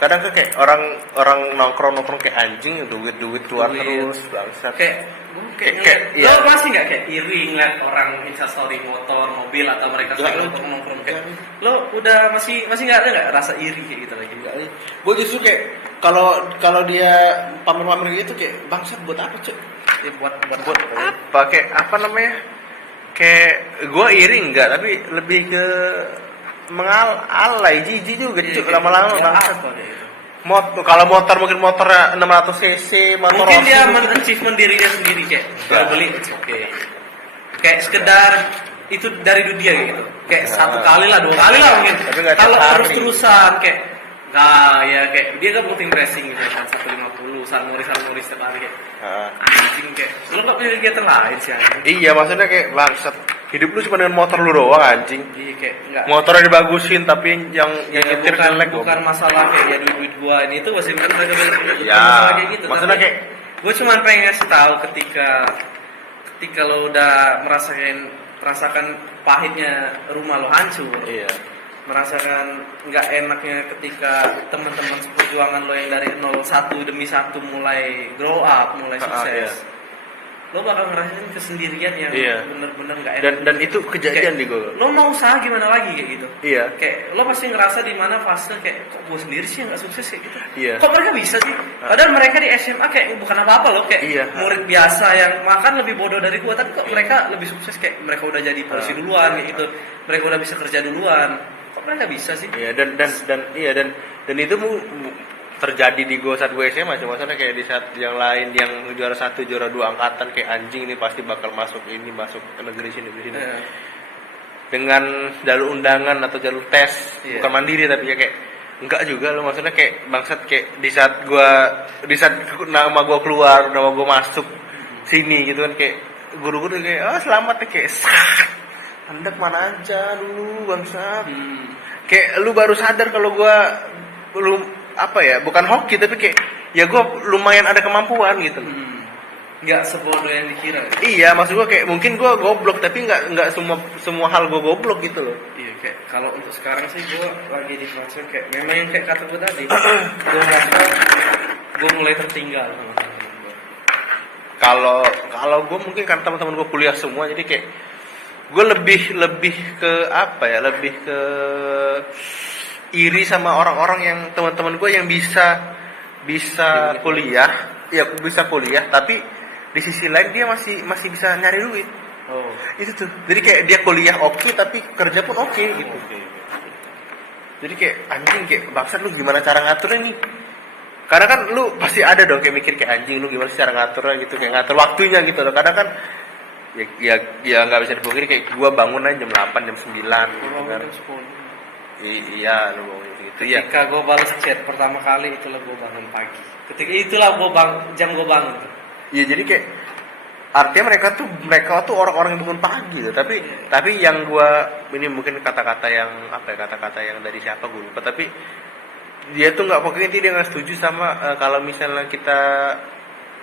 kadang tuh kayak orang nongkrong kayak anjing duit keluar terus bangsat Kayak lo masih nggak kayak iri ngeliat orang instastory motor, mobil atau mereka sering nongkrong kayak lo udah masih nggak ada nggak rasa iri kayak gitu lagi? Gue justru kayak kalau dia pamer gitu kayak bangsat buat apa cuy? Buat Apa kayak apa namanya? Kayak gue iri enggak tapi lebih ke alay jijik juga cuy lama-lama bangsat. Kalau motor mungkin motornya 600 cc motor mungkin dia men-achievement dirinya sendiri kayak baru beli oke. Kayak sekedar itu dari dunia gitu kayak satu kali lah 2 kali lah mungkin Tapi nggak kalau tiap hari. terus-terusan kayak kayak dia kan puting racing gitu kan 150 sanmuri setiap hari kayak anjing kayak lu nggak punya kegiatan lain sih anjing. Iya maksudnya kayak bangsat hidup lu cuma dengan motor lu doang anjing Iya kayak enggak motornya dibagusin tapi yang nyetir jelek bukan masalah kayak ya duit gua ini tuh masih bukan ya masalah kayak gitu maksudnya tapi kayak gue cuma pengen ngasih tahu ketika ketika lo udah merasakan pahitnya rumah lo hancur, Iya. merasakan nggak enaknya ketika teman-teman seperjuangan lo yang dari 0 satu demi satu mulai grow up, mulai sukses, lo bakal ngerasain kesendirian yang Iya. bener-bener nggak enak. Dan itu kejadian di gue. Lo mau usaha gimana lagi kayak gitu? Iya. Kayak lo pasti ngerasa di mana fase kayak kok gue sendiri sih yang nggak sukses kayak gitu. Iya. Kok mereka bisa sih? Padahal mereka di SMA kayak bukan apa-apa loh, kayak Iya. murid biasa yang makan lebih bodoh dari gue, tapi kok mereka lebih sukses, kayak mereka udah jadi polisi duluan kayak gitu. Mereka udah bisa kerja duluan. Kok mereka bisa sih? Iya dan itu terjadi di gue saat gue SMA, cuma soalnya kayak di saat yang lain yang juara 1, juara 2 angkatan kayak anjing ini pasti bakal masuk ke negeri sini. Iya. Dengan jalur undangan atau jalur tes, Iya. bukan mandiri tapi ya kayak enggak juga lo, maksudnya kayak bangsat kayak di saat nama gue keluar, nama gue masuk sini gitu kan, kayak guru-guru kayak selamat ya, kayak Anda kemana aja dulu bangsat. Kayak lu baru sadar kalau gue belum apa ya, bukan hoki tapi kayak ya gue lumayan ada kemampuan gitu. Nggak sebodoh yang dikira. Iya, maksud gue kayak mungkin gue goblok tapi nggak semua hal gue goblok gitu loh. Iya, kayak kalau untuk sekarang sih gue lagi di fase kayak memang yang kayak kata gue tadi, gue mulai tertinggal sama teman-teman gue. Kalau gue mungkin karena teman-teman gue kuliah semua, jadi kayak gue lebih ke apa ya, lebih ke iri sama orang-orang yang teman-teman gue yang bisa kuliah, ya bisa kuliah, tapi di sisi lain dia masih bisa nyari duit. Oh, Itu tuh. Jadi kayak dia kuliah oke tapi kerja pun oke gitu. Jadi kayak anjing, kayak bangsat lu gimana cara ngaturnya nih? Karena kan lu pasti ada dong kayak mikir kayak anjing lu gimana sih cara ngaturnya gitu, kayak ngatur waktunya gitu loh. Kadang kan ya nggak bisa dipungkiri kayak gua bangun aja jam 8, jam 9 gitu kan. Iya, lu bangun gitu. Iya. Ketika gue balas chat pertama kali, itulah gue bangun pagi. Ketika itulah jam gue bangun. Iya, jadi kayak artinya mereka tuh orang-orang yang bangun pagi tuh. Tapi yang gua ini mungkin kata-kata yang apa ya, kata-kata yang dari siapa gue lupa, tapi dia tuh nggak, pokoknya dia nggak setuju sama kalau misalnya kita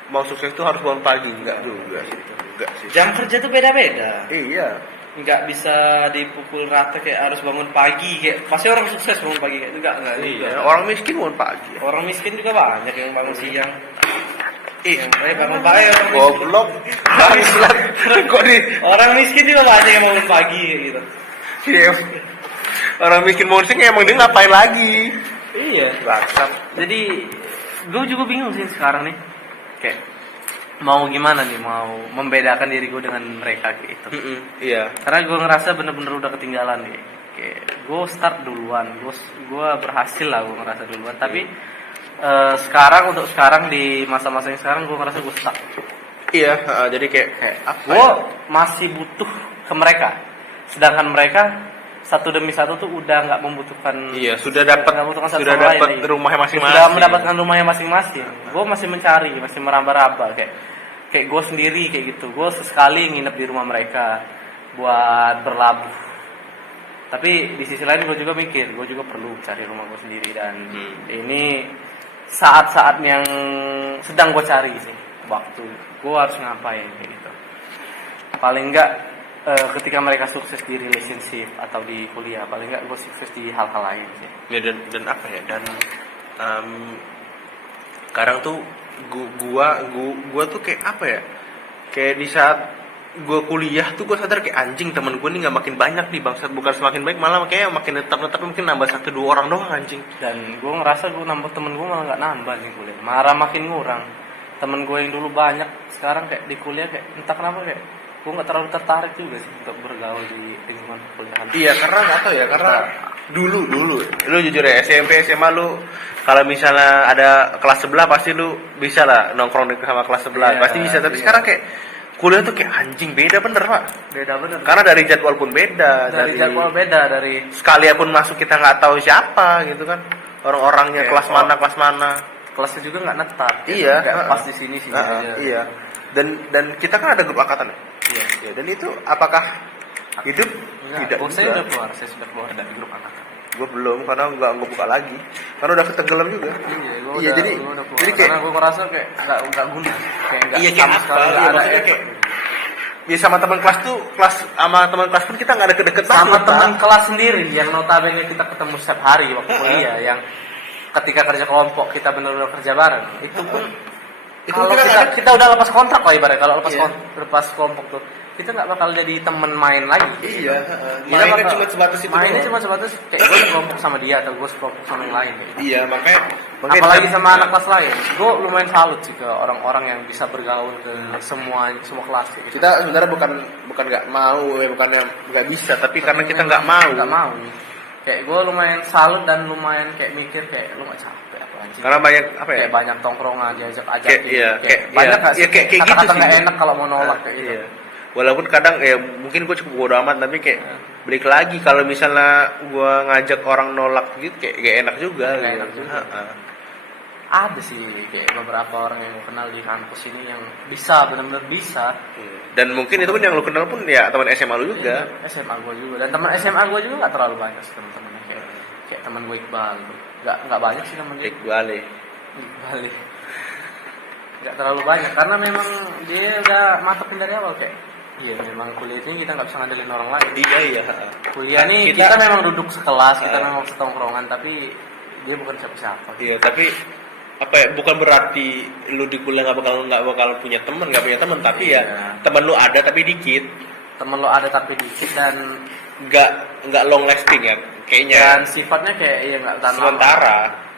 mau sukses tuh harus bangun pagi. Enggak juga sih, enggak sih. Jam kerja tuh beda-beda. Iya. Nggak bisa dipukul rata kayak harus bangun pagi, kayak pasti orang sukses bangun pagi kayak itu enggak Iya, juga. orang miskin bangun pagi. Orang miskin juga banyak yang bangun siang. Yang bangun pagi orang miskin. Goblok. Bangsat. Kok di Orang miskin juga banyak yang bangun pagi kayak gitu. Iya. Orang miskin bangun siang emang dia ngapain lagi? Iya. Bangsat. Jadi gue juga bingung sih sekarang nih, kayak mau gimana nih, mau membedakan diri gue dengan mereka kayak gitu. Iya. Karena gue ngerasa bener-bener udah ketinggalan nih. Kayak gue start duluan, gue berhasil lah, gue ngerasa duluan. Tapi untuk sekarang di masa-masa yang sekarang gue ngerasa gue stuck. Iya, jadi kayak apa? Gue masih butuh ke mereka, sedangkan mereka satu demi satu tuh udah nggak membutuhkan. Iya, sudah dapat rumahnya masing-masing. Sudah mendapatkan rumahnya masing-masing. Gue masih mencari, masih meraba-raba kayak gue sendiri kayak gitu. Gue sesekali nginep di rumah mereka buat berlabuh. Tapi di sisi lain gue juga mikir, gue juga perlu cari rumah gue sendiri, dan ini saat-saat yang sedang gue cari sih, waktu gue harus ngapain kayak gitu. Paling enggak ketika mereka sukses di relationship atau di kuliah, paling enggak gue sukses di hal-hal lain sih. Ya dan apa ya, dan sekarang tuh gua tuh kayak apa ya, kayak di saat gua kuliah tuh gua sadar kayak anjing, temen gua nih nggak makin banyak nih bangsat, bukan semakin baik, malah kayak makin netap mungkin nambah 1-2 orang doang anjing. Dan gue ngerasa gue nambah temen gue malah nggak nambah nih kuliah, marah makin ngurang. Temen gue yang dulu banyak, sekarang kayak di kuliah kayak entah kenapa kayak gue nggak terlalu tertarik juga sih untuk bergaul di lingkungan perkuliahan. Iya, karena nggak tahu ya, karena dulu lu jujur ya, SMP SMA lu kalau misalnya ada kelas sebelah pasti lu bisa lah nongkrong sama kelas sebelah, pasti bisa. Tapi sekarang kayak kuliah tuh kayak anjing, beda bener pak. Beda bener. Karena dari jadwal pun beda, Dari jadwal beda, dari sekali pun masuk kita nggak tahu siapa gitu kan, orang-orangnya Kayak kelas mana. kelasnya juga nggak netap. Iya. Kayak pas di sini aja. Iya. Dan kita kan ada grup angkatan ya. Iya. Ya, dan itu apakah hidup? Tidak. Saya sudah keluar dari grup angkatan. Gue belum, karena nggak buka lagi, karena udah ketenggelam juga. Iya, jadi kayak, karena gue ngerasa kayak nggak guna, kayak nggak sama sekali nggak ada effort. ya sama teman kelas tuh sama teman kelas pun kita nggak ada deket sama banget, teman Pak. kelas sendiri yang notabene kita ketemu setiap hari waktu kuliah, yang ketika kerja kelompok kita benar-benar kerja bareng, itu pun Itu kalau kita kita, nggak- kita udah lepas kontrak kok ibaratnya, kalau lepas Iya. lepas kelompok tuh kita nggak bakal jadi teman main lagi. Iya, Kita mainnya bakal- cuma sebatas itu mainnya doang. cuma sebatas kayak gue sekelompok sama dia atau gue sekelompok sama yang lain gitu. Iya, makanya Apalagi sama anak kelas lain, gue lumayan salut sih ke orang-orang yang bisa bergaul ke semua kelas gitu. kita sebenarnya bukan nggak mau, bukannya nggak bisa, tapi karena kita nggak mau. Nggak mau. Kayak gue lumayan salut dan lumayan kayak mikir kayak lu nggak capek apa anjing. Karena banyak apa ya? Kayak banyak tongkrongan diajak-ajak Kayak- iya, kayak- banyak iya, nggak sih iya, kayak gitu kata-kata sih. nggak enak kalau mau nolak kayak gitu. Iya. Walaupun kadang ya mungkin gue cukup bodo amat, tapi kayak balik lagi kalau misalnya gue ngajak orang nolak gitu kayak gak enak juga. Nggak gitu. enak juga. Ha-ha. Ada sih kayak beberapa orang yang gue kenal di kampus ini yang bisa benar-benar bisa. Iya. Dan mungkin itu pun yang lu kenal pun ya teman SMA lu juga. SMA gue juga dan teman SMA gue juga nggak terlalu banyak sih teman-temannya kayak teman gue Iqbal, nggak banyak sih teman dia. Iqbal ya. Iqbal ya. Nggak terlalu banyak karena memang dia udah mantepin dari awal kayak iya memang kuliah ini kita nggak bisa ngandelin orang lain. Iya iya. Kuliah nih kita memang duduk sekelas, kita memang setongkrongan, tapi dia bukan siapa-siapa. Iya, tapi apa ya, bukan berarti lu di kuliah nggak bakal punya teman, tapi Iya. ya teman lu ada tapi dikit, Temen lo ada tapi dikit dan nggak long lasting ya kayaknya. sifatnya kayak iya nggak tahan lama. Sementara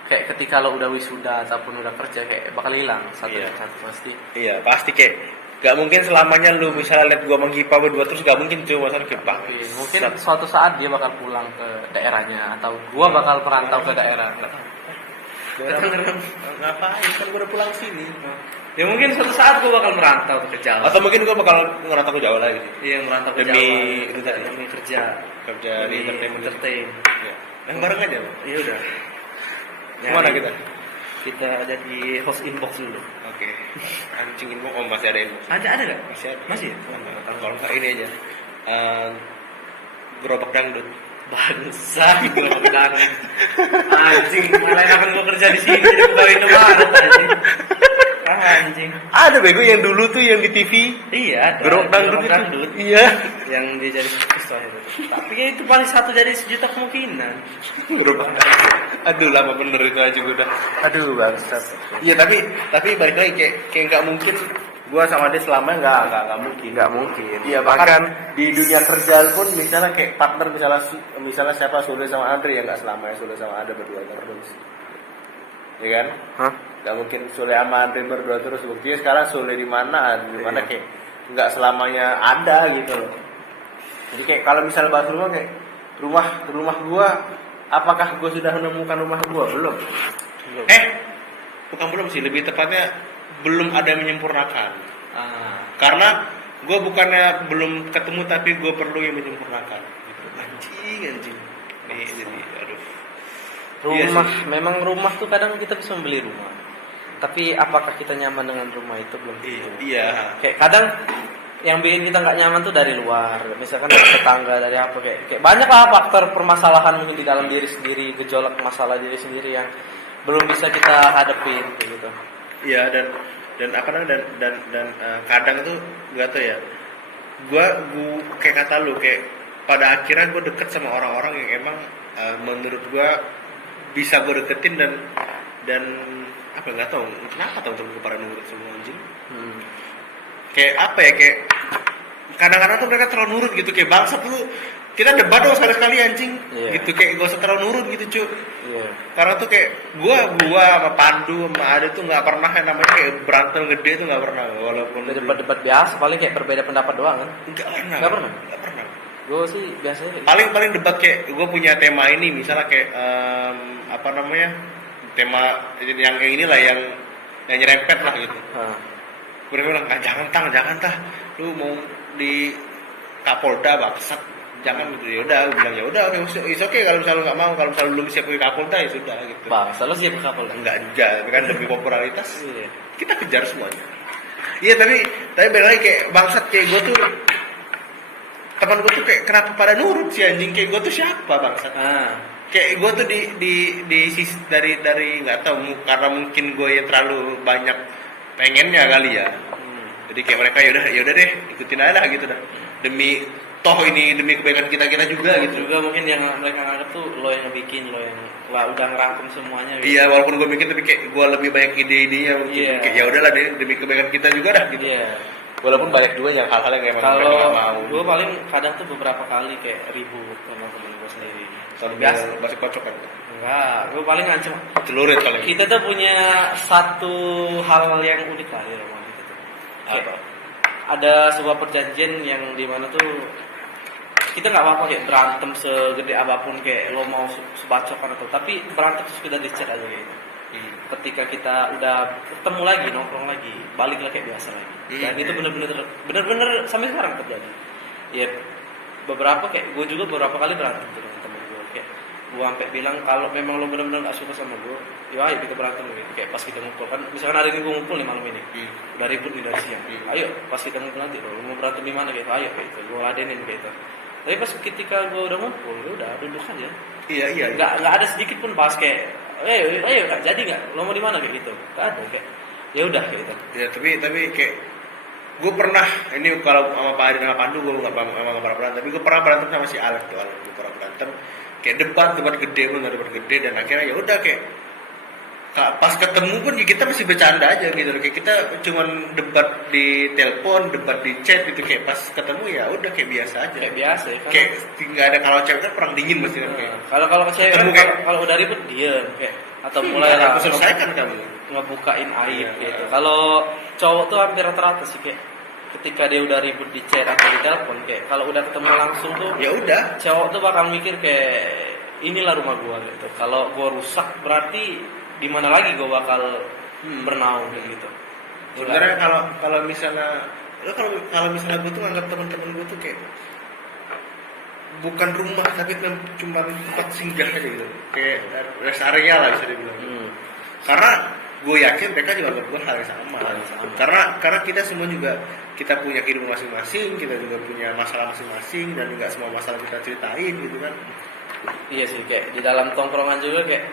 Kayak ketika lo udah wisuda ataupun udah kerja kayak bakal hilang satu Iya. satu pasti. iya pasti kayak nggak mungkin selamanya lu misalnya lihat gua sama Gipa berdua terus nggak mungkin cuy masalah Gipa. Mungkin suatu saat dia bakal pulang ke daerahnya atau gua bakal perantau ke daerah. Nggak tahu. Ngapain kan gua udah pulang sini. Ya mungkin suatu saat gue bakal merantau ke Jawa. Atau mungkin gua bakal ngerantau ke Jawa lagi. Iya, merantau ke Demi Jawa. itu tadi. Demi kerja. Kerja di entertainment. entertain. Iya. Yang bareng aja. Bang. Iya udah. Kemana kita? Kita jadi host inbox dulu. Oke. Anjing inbox, oh masih ada inbox. Ada nggak? Masih ada. Masih ya? Kalau nggak ini aja. Gerobak dangdut. Bangsa, gue pedang. Anjing, malah akan gue kerja di sini jadi pegawai Indomaret anjing. Anjing. Ada bego yang dulu tuh yang di TV. Iya, ada. Gerobak dangdut itu. dangdut. Iya. Yang dia jadi sukses itu. Tapi ya itu paling satu dari sejuta kemungkinan. Gerobak dangdut. Aduh lama bener itu aja gue udah. Aduh bangsat. Iya tapi balik lagi kayak nggak mungkin gua sama dia selamanya nggak mungkin. Nggak mungkin. Iya bahkan di dunia kerja pun misalnya kayak partner misalnya siapa Sule sama Andre ya nggak selamanya Sule sama Andre berdua terus. Iya kan? Hah? Gak mungkin Sule sama Andre berdua terus. Buktinya sekarang Sule di mana kayak nggak selamanya ada gitu loh. Jadi kayak kalau misalnya bahas rumah kayak rumah gua, apakah gua sudah menemukan rumah gua? Belum. Bukan belum sih, lebih tepatnya belum ada yang menyempurnakan. Karena gua bukannya belum ketemu tapi gua perlu yang menyempurnakan. Gitu. Anjing. Nih jadi aduh. Rumah, memang rumah tuh kadang kita bisa membeli rumah. Tapi apakah kita nyaman dengan rumah itu belum tentu. Iya. Kayak kadang yang bikin kita nggak nyaman tuh dari luar, misalkan dari tetangga, dari apa kayak banyak lah faktor permasalahan mungkin di dalam diri sendiri, gejolak masalah diri sendiri yang belum bisa kita hadapin gitu. Iya dan apa namanya dan kadang tuh nggak tahu ya. Gua kayak kata lu kayak pada akhirnya gue deket sama orang-orang yang emang menurut gua bisa gue deketin dan apa nggak tahu kenapa tahu gue pada nurut semua anjing. Kayak apa ya kayak kadang-kadang tuh mereka terlalu nurut gitu kayak bangsa tuh kita debat dong sekali-sekali anjing. Iya. Gitu kayak gak usah terlalu nurut gitu cu. Iya. Karena tuh kayak gua sama Pandu sama Ade tuh nggak pernah yang namanya kayak berantem gede tuh nggak pernah walaupun Debat-debat biasa paling kayak berbeda pendapat doang kan. nggak pernah. Gue sih biasanya kayak Paling debat kayak gue punya tema ini misalnya kayak apa namanya tema yang inilah yang nyerempet lah gitu. Gue bilang jangan tah lu mau di Kapolda bangsat jangan gitu ya udah gue bilang ya udah oke kalau misalnya lu nggak mau kalau misalnya lu bisa ke Kapolda ya sudah gitu. bangsa lo siapa kapal Enggak juga tapi kan demi popularitas Iya. kita kejar semuanya. Iya tapi balik lagi kayak bangsat kayak gue tuh teman gue tuh kayak kenapa pada nurut sih anjing kayak gue tuh siapa bangsat. Kayak gue tuh di sisi dari nggak tahu karena mungkin gue yang terlalu banyak pengennya kali ya. Jadi kayak mereka ya udah deh ikutin aja lah gitu dah. Demi toh ini demi kebaikan kita juga gitu. Juga mungkin yang mereka nganggap tuh lo yang bikin, lo yang udah ngerangkum semuanya gitu. Iya, walaupun gue bikin tapi kayak gue lebih banyak ide-idenya mungkin. Iya. Kayak ya udahlah deh demi kebaikan kita juga dah gitu. Iya. Walaupun banyak juga yang hal-hal yang emang mereka Kalau nggak mau. gue paling kadang tuh beberapa kali kayak ribut sama temen gue sendiri. Sambil Biasa. masih kocok kan. Enggak, gue paling ngancem. Celurit paling. Kita tuh punya satu hal yang unik lah di rumah kita tuh. Kayak Apa? ada sebuah perjanjian yang dimana tuh kita nggak apa-apa kayak berantem segede apapun kayak lo mau sebacokan atau tapi berantem terus kita di chat aja gitu. Ketika kita udah ketemu lagi nongkrong lagi baliklah kayak biasa lagi dan itu bener-bener sampai sekarang terjadi ya. Beberapa kayak gue juga beberapa kali berantem tuh dengan temen gue kayak gue sampai bilang kalau memang lo bener-bener gak suka sama gue ya ayo kita berantem gitu. Kayak pas kita ngumpul kan misalkan hari ini gue ngumpul nih malam ini udah ribut nih dari siang, ayo pas kita ngumpul nanti lo mau berantem di mana gitu, ayo kayak gitu gue ladenin kayak gitu. Tapi pas ketika gue udah ngumpul ya udah duduk aja. Iya. Nggak ada sedikit pun bahas kayak ayo nggak jadi nggak lo mau di mana kayak gitu, nggak ada kayak ya udah kayak gitu. Ya tapi kayak gue pernah ini kalau sama Pak Adi sama Pandu gue nggak pernah berantem, tapi gue pernah berantem sama si Alex tuh. Gue pernah berantem kayak debat gede dan akhirnya ya udah kayak pas ketemu pun ya kita masih bercanda aja gitu. Kayak kita cuman debat di telepon, debat di chat gitu. Kayak pas ketemu ya udah kayak biasa aja. Kayak biasa ya. Kayak nggak ada, kalau cewek kan perang dingin mesti kan kayak. Kalau cewek ketemu kan kayak kalau udah ribut diem kayak atau mulai lah aku selesaikan kamu. ngebukain aib Iya. gitu. Kalau cowok tuh hampir rata-rata sih kayak ketika dia udah ribut di chat atau di telepon kayak kalau udah ketemu langsung tuh Ya udah. cowok tuh bakal mikir kayak inilah rumah gua gitu. Kalau gua rusak berarti di mana lagi gua bakal bernaung gitu. Sebenarnya kalau misalnya lo kalau misalnya gue tuh anggap teman-teman gue tuh kayak bukan rumah tapi cuma tempat singgah aja gitu, kayak rest area lah bisa dibilang. Karena gue yakin mereka juga berdua hal yang sama. Karena kita semua juga kita punya kehidupan masing-masing, kita juga punya masalah masing-masing dan nggak semua masalah kita ceritain gitu kan. Iya sih kayak di dalam tongkrongan juga kayak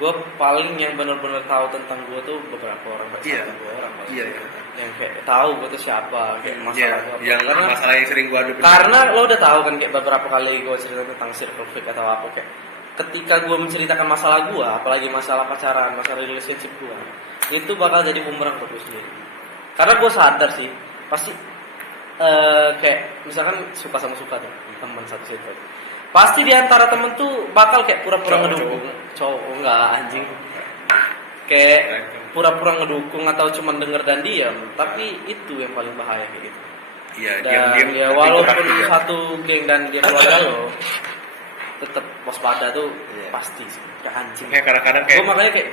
gue paling yang benar-benar tahu tentang gue tuh beberapa orang, Iya. dua orang paling. Iya. Yang kayak tahu gue tuh siapa, kayak masalah gue apa. Yang masalah yang sering gue hadapin. Karena lo udah tahu kan kayak beberapa kali gue cerita tentang circle freak atau apa kayak ketika gue menceritakan masalah gue, apalagi masalah pacaran, masalah relationship gue, itu bakal jadi bumerang untuk gue sendiri. Karena gue sadar sih pasti kayak misalkan suka sama suka tuh teman satu situ. Pasti di antara temen tuh bakal kayak pura-pura ngedukung. Cowok enggak anjing. Kayak pura-pura ngedukung atau cuma denger dan diam, tapi itu yang paling bahaya kayak gitu. Iya, Dan diam-diam. ya walaupun satu geng dan dia keluarga lo tetap waspada tuh pasti sih. Kayak anjing. Kayak kadang-kadang kayak Gue makanya kayak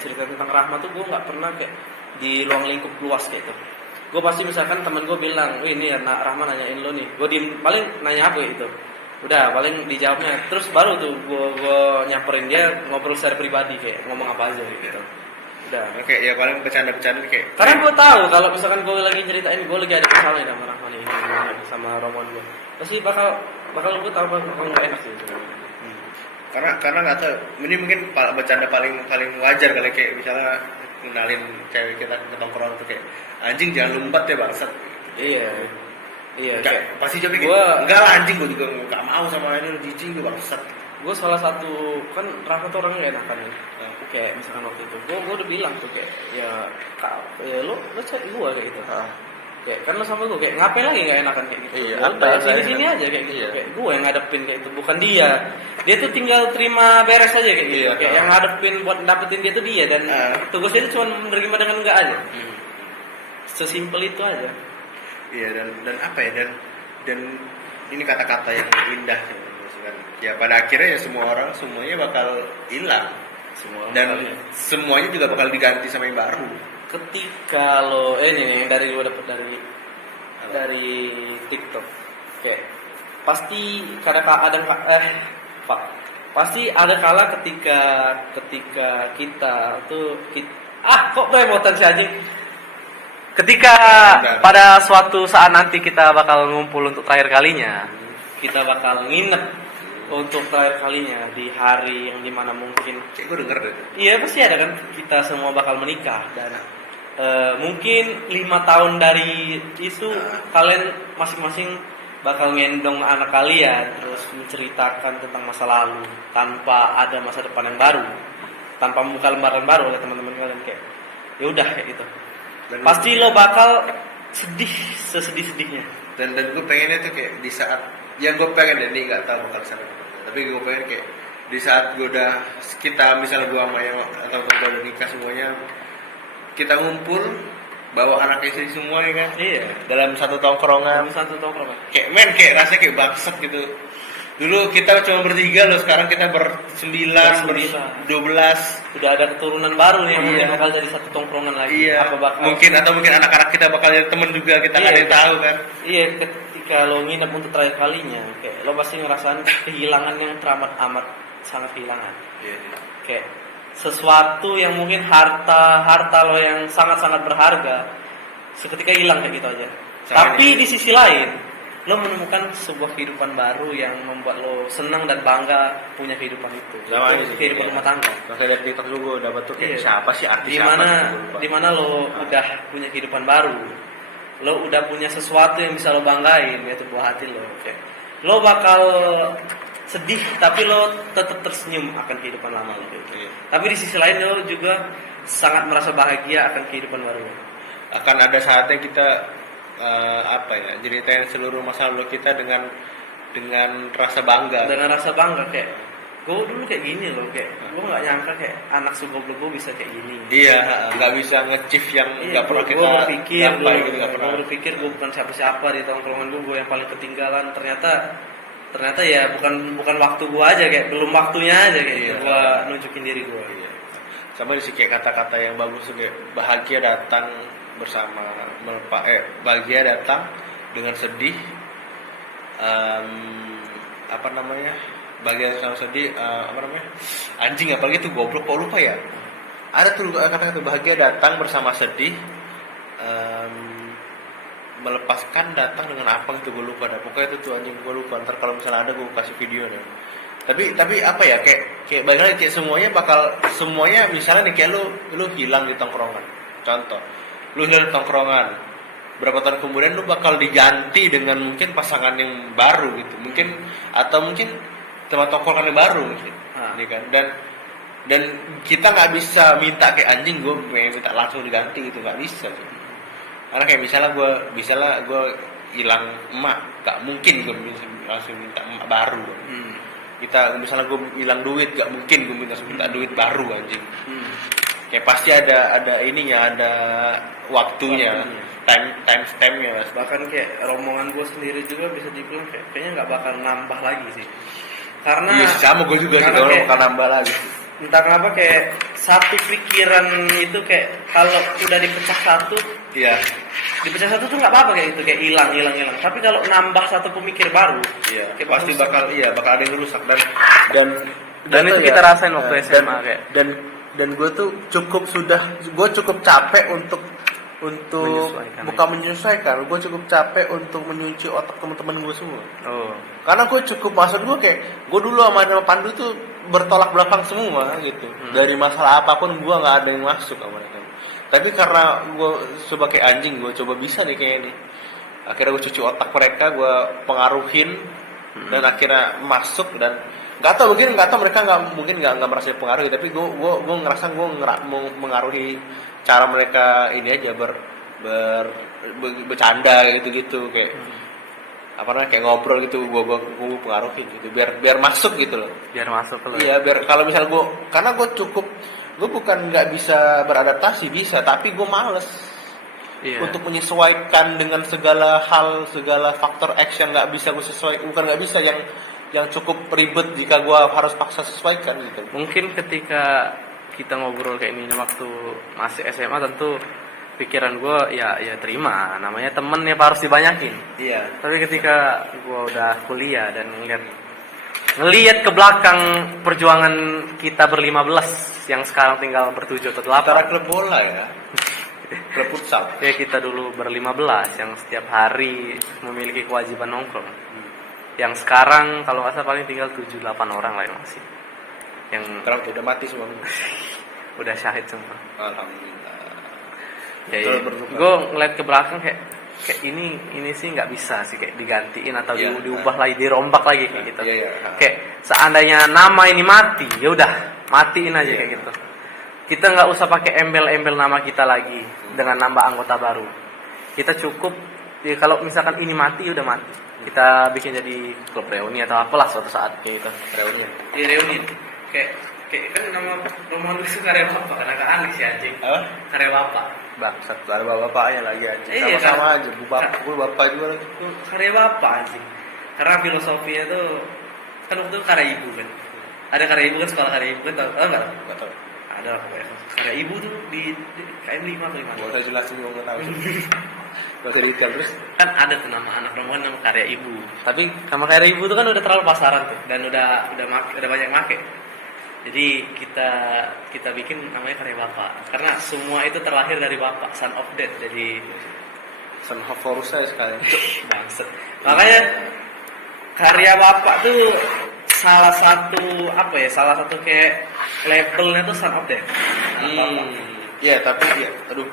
cerita tentang Rahma tuh gue nggak pernah kayak di ruang lingkup luas kayak itu. Gue pasti misalkan temen gue bilang, wih ini ya Rahma nanyain lo nih, gue diem paling nanya apa gitu. Udah paling dijawabnya terus baru tuh gue nyamperin dia ngobrol secara pribadi kayak ngomong apa aja gitu. Udah. kayak ya paling bercanda-bercanda kayak. Karena gue tahu kalau misalkan gue lagi ceritain gue lagi ada masalah nih sama Rahman ini sama Roman gue, pasti bakal gue tahu bakal nggak enak sih. Karena nggak tahu, ini mungkin bercanda paling wajar kali kayak misalnya kenalin cewek kita ke nongkrong tuh kayak anjing jangan lumpat ya bangsat. Iya. Kayak pasti jawab gitu. Gua- Enggak lah anjing, gue juga nggak mau sama ini, lu jijik lu bangsat. Gue salah satu kan Rahma tuh orangnya gak enakan ya. Kayak misalkan waktu itu gue udah bilang tuh kayak ya lo cek gue kayak gitu. Kayak kan lo sama gue kayak ngapain lagi gak enakan kayak gitu. Iya, Ya apa udah yang nggak sini enak? aja kayak gitu. Iya. Kayak gue yang ngadepin kayak itu bukan dia. Dia tuh tinggal terima beres aja kayak gitu. Iya, Kayak yang ngadepin buat dapetin dia tuh dia dan tugasnya itu cuma menerima dengan enggak aja. Sesimpel itu aja. Iya dan apa ya dan ini kata-kata yang indah sih kan. Ya pada akhirnya ya semuanya bakal hilang. Semua orang Dan kali ya. semuanya juga bakal diganti sama yang baru. Ketika lo ini yang dari gue dapet dari TikTok kayak pasti pasti ada kala ketika kita tuh kok remotan sih anjing. Ketika pada suatu saat nanti kita bakal ngumpul untuk terakhir kalinya, kita bakal nginep untuk terakhir kalinya di hari yang dimana mungkin Kayak gue denger deh. iya pasti ada kan kita semua bakal menikah dan mungkin 5 tahun dari itu kalian masing-masing bakal ngendong anak kalian terus menceritakan tentang masa lalu tanpa ada masa depan yang baru, tanpa membuka lembaran baru oleh teman-teman kalian kayak ya udah kayak gitu. Dan Pasti lo bakal sedih sesedih-sedihnya. dan gue pengennya tuh kayak di saat ya gue pengen dan ini nggak tahu bakal sana tapi gue pengen kayak di saat gue udah kita misalnya gue sama yang atau udah nikah semuanya kita ngumpul bawa anak istri semua ya kan Iya. dalam satu tongkrongan Satu tongkrongan. kayak rasanya kayak bangsat gitu. Dulu kita cuma bertiga loh, sekarang kita bersembilan, Bersembilan. 12. Udah ada keturunan baru nih yang Iya. mungkin bakal jadi satu tongkrongan lagi. Iya. Apa bakal Mungkin anak-anak kita bakal jadi temen juga, kita nggak ada yang tahu kan. Iya, ketika lo nginep untuk terakhir kalinya, kayak lo pasti ngerasain kehilangan yang teramat amat sangat kehilangan. Iya. Kayak sesuatu yang mungkin harta lo yang sangat-sangat berharga seketika hilang kayak gitu aja. Sama Tapi ini. di sisi lain lo menemukan sebuah kehidupan baru yang membuat lo senang dan bangga punya kehidupan itu. Sama Itu ini sih, kehidupan iya. rumah tangga. Makanya dari TikTok juga gue dapat tuh kayak Iya. siapa sih artis Dimana siapa gitu, gue lupa. dimana lo udah punya kehidupan baru, lo udah punya sesuatu yang bisa lo banggain yaitu buah hati lo. Kayak, lo bakal sedih tapi lo tetap tersenyum akan kehidupan lama lo. Gitu. Iya. Tapi di sisi lain lo juga sangat merasa bahagia akan kehidupan baru. Akan ada saatnya kita ceritain seluruh masa lalu kita dengan rasa bangga. Dengan rasa bangga kayak gue dulu kayak gini loh, kayak gue nggak nyangka kayak anak sugoblok gue bisa kayak gini. Iya, nggak bisa nge-chief yang nggak pernah kita berpikir gapai gitu, nggak pernah. gue berpikir gue bukan siapa-siapa di tongkrongan gue yang paling ketinggalan. Ternyata ya bukan waktu gue aja, kayak belum waktunya aja kayak Iya. gue nunjukin diri gue. Iya. Sama di kayak kata-kata yang bagus tuh kayak bahagia datang bersama bahagia datang dengan sedih. Bahagia sama sedih anjing apalagi itu goblok kok lupa ya. Ada tuh kata-kata bahagia datang bersama sedih, melepaskan datang dengan apa gitu gue lupa dah. Pokoknya itu tuh anjing gue lupa. Ntar kalau misalnya ada gue kasih video deh. Tapi apa ya kayak bagaimana kayak semuanya misalnya nih kayak lu hilang di tongkrongan. Contoh, lu hilang di tongkrongan. Berapa tahun kemudian lu bakal diganti dengan mungkin pasangan yang baru gitu. Mungkin teman tongkrongan yang baru mungkin. Ini kan dan kita nggak bisa minta kayak anjing gue minta langsung diganti gitu, nggak bisa gitu. Karena kayak misalnya gue hilang emak, nggak mungkin gue langsung minta emak baru. Kita misalnya gue hilang duit, gak mungkin gue minta duit baru anjing. Kayak pasti ada ininya, ada waktunya, time stamp-nya. Bahkan kayak rombongan gue sendiri juga bisa dibilang kayaknya nggak bakal nambah lagi sih. Karena Iya sama gue juga sih, karena kalau kayak- bakal nambah lagi. entah kenapa kayak satu pikiran itu kayak kalau udah dipecah satu tuh nggak apa-apa kayak itu, kayak hilang. Tapi kalau nambah satu pemikir baru, Iya, kayak pasti bakal ada yang rusak dan itu tuh kita rasain waktu SMA kayak. dan gue tuh gue cukup capek untuk Menyesuaikan, bukan menyesuaikan, gue cukup capek untuk menyuci otak teman-teman gue semua. Oh. Karena gue maksud gue kayak gue dulu sama Pandu tuh bertolak belakang semua gitu. Dari masalah apapun gue nggak ada yang masuk sama mereka. Tapi karena gue coba kayak anjing, gue coba bisa nih kayak ini. Akhirnya gue cuci otak mereka, gue pengaruhin dan akhirnya masuk dan nggak tahu mereka nggak merasa pengaruh, tapi gue ngerasa gue mengaruhi cara mereka ini aja bercanda gitu kayak kayak ngobrol gitu, gue pengaruhin gitu biar masuk gitu loh. Biar masuk loh. Iya, biar kalau misal karena gue bukan nggak bisa beradaptasi, bisa, tapi gue males untuk menyesuaikan dengan segala faktor X yang nggak bisa gue bukan nggak bisa yang cukup ribet jika gue harus paksa sesuaikan gitu. Mungkin ketika kita ngobrol kayak ini waktu masih SMA tentu pikiran gue ya terima, namanya temen ya harus dibanyakin. Iya. Tapi ketika gue udah kuliah dan ngelihat ke belakang perjuangan kita ber-15 yang sekarang tinggal ber-7 atau 8. Antara klub bola ya. Klub futsal. Ya kita dulu ber-15 yang setiap hari memiliki kewajiban nongkrong. Yang sekarang kalau nggak salah paling tinggal 7-8 orang lah yang masih. Yang Sekarang udah mati semua. udah syahid semua. Alhamdulillah. Kalau bertukar. Gue ngeliat ke belakang kayak ini sih nggak bisa sih kayak digantiin atau Iya. diubah lagi, dirombak lagi kayak gitu. Iya, iya. Kayak seandainya nama ini mati, ya udah matiin aja Iya. kayak gitu. Kita nggak usah pakai embel-embel nama kita lagi dengan nambah anggota baru. Kita cukup ya kalau misalkan ini mati, ya udah mati. Kita bikin jadi klub reuni atau apalah suatu saat kayak gitu. Reuni. Di reuni kayak kan nama rumah lu itu karya bapak, karena agak aneh sih anjing. Apa? Karya bapak. Bangsat, ada bapaknya lagi aja. Iya, Sama-sama kan? aja, gue bapak juga lagi. Itu karya bapak anjing. Karena filosofinya tuh kan waktu itu karya ibu kan. Ada karya ibu kan, sekolah karya ibu kan, tau nggak? Gak tau. Ada lah pokoknya. Karya ibu tuh di KM 5 atau 5. Gak usah jelasin, gue gak tau. Gak usah detail terus. Kan ada tuh nama anak rombongan nama karya ibu. Tapi sama kayak ibu tuh kan udah terlalu pasaran tuh. Dan udah banyak make. Jadi kita bikin namanya karya bapak. Karena semua itu terlahir dari bapak, son of death. Jadi Son of Horus saya sekali. bangset. Makanya karya bapak tuh salah satu kayak labelnya tuh son of death. Anak bapak. Iya, tapi ya, aduh.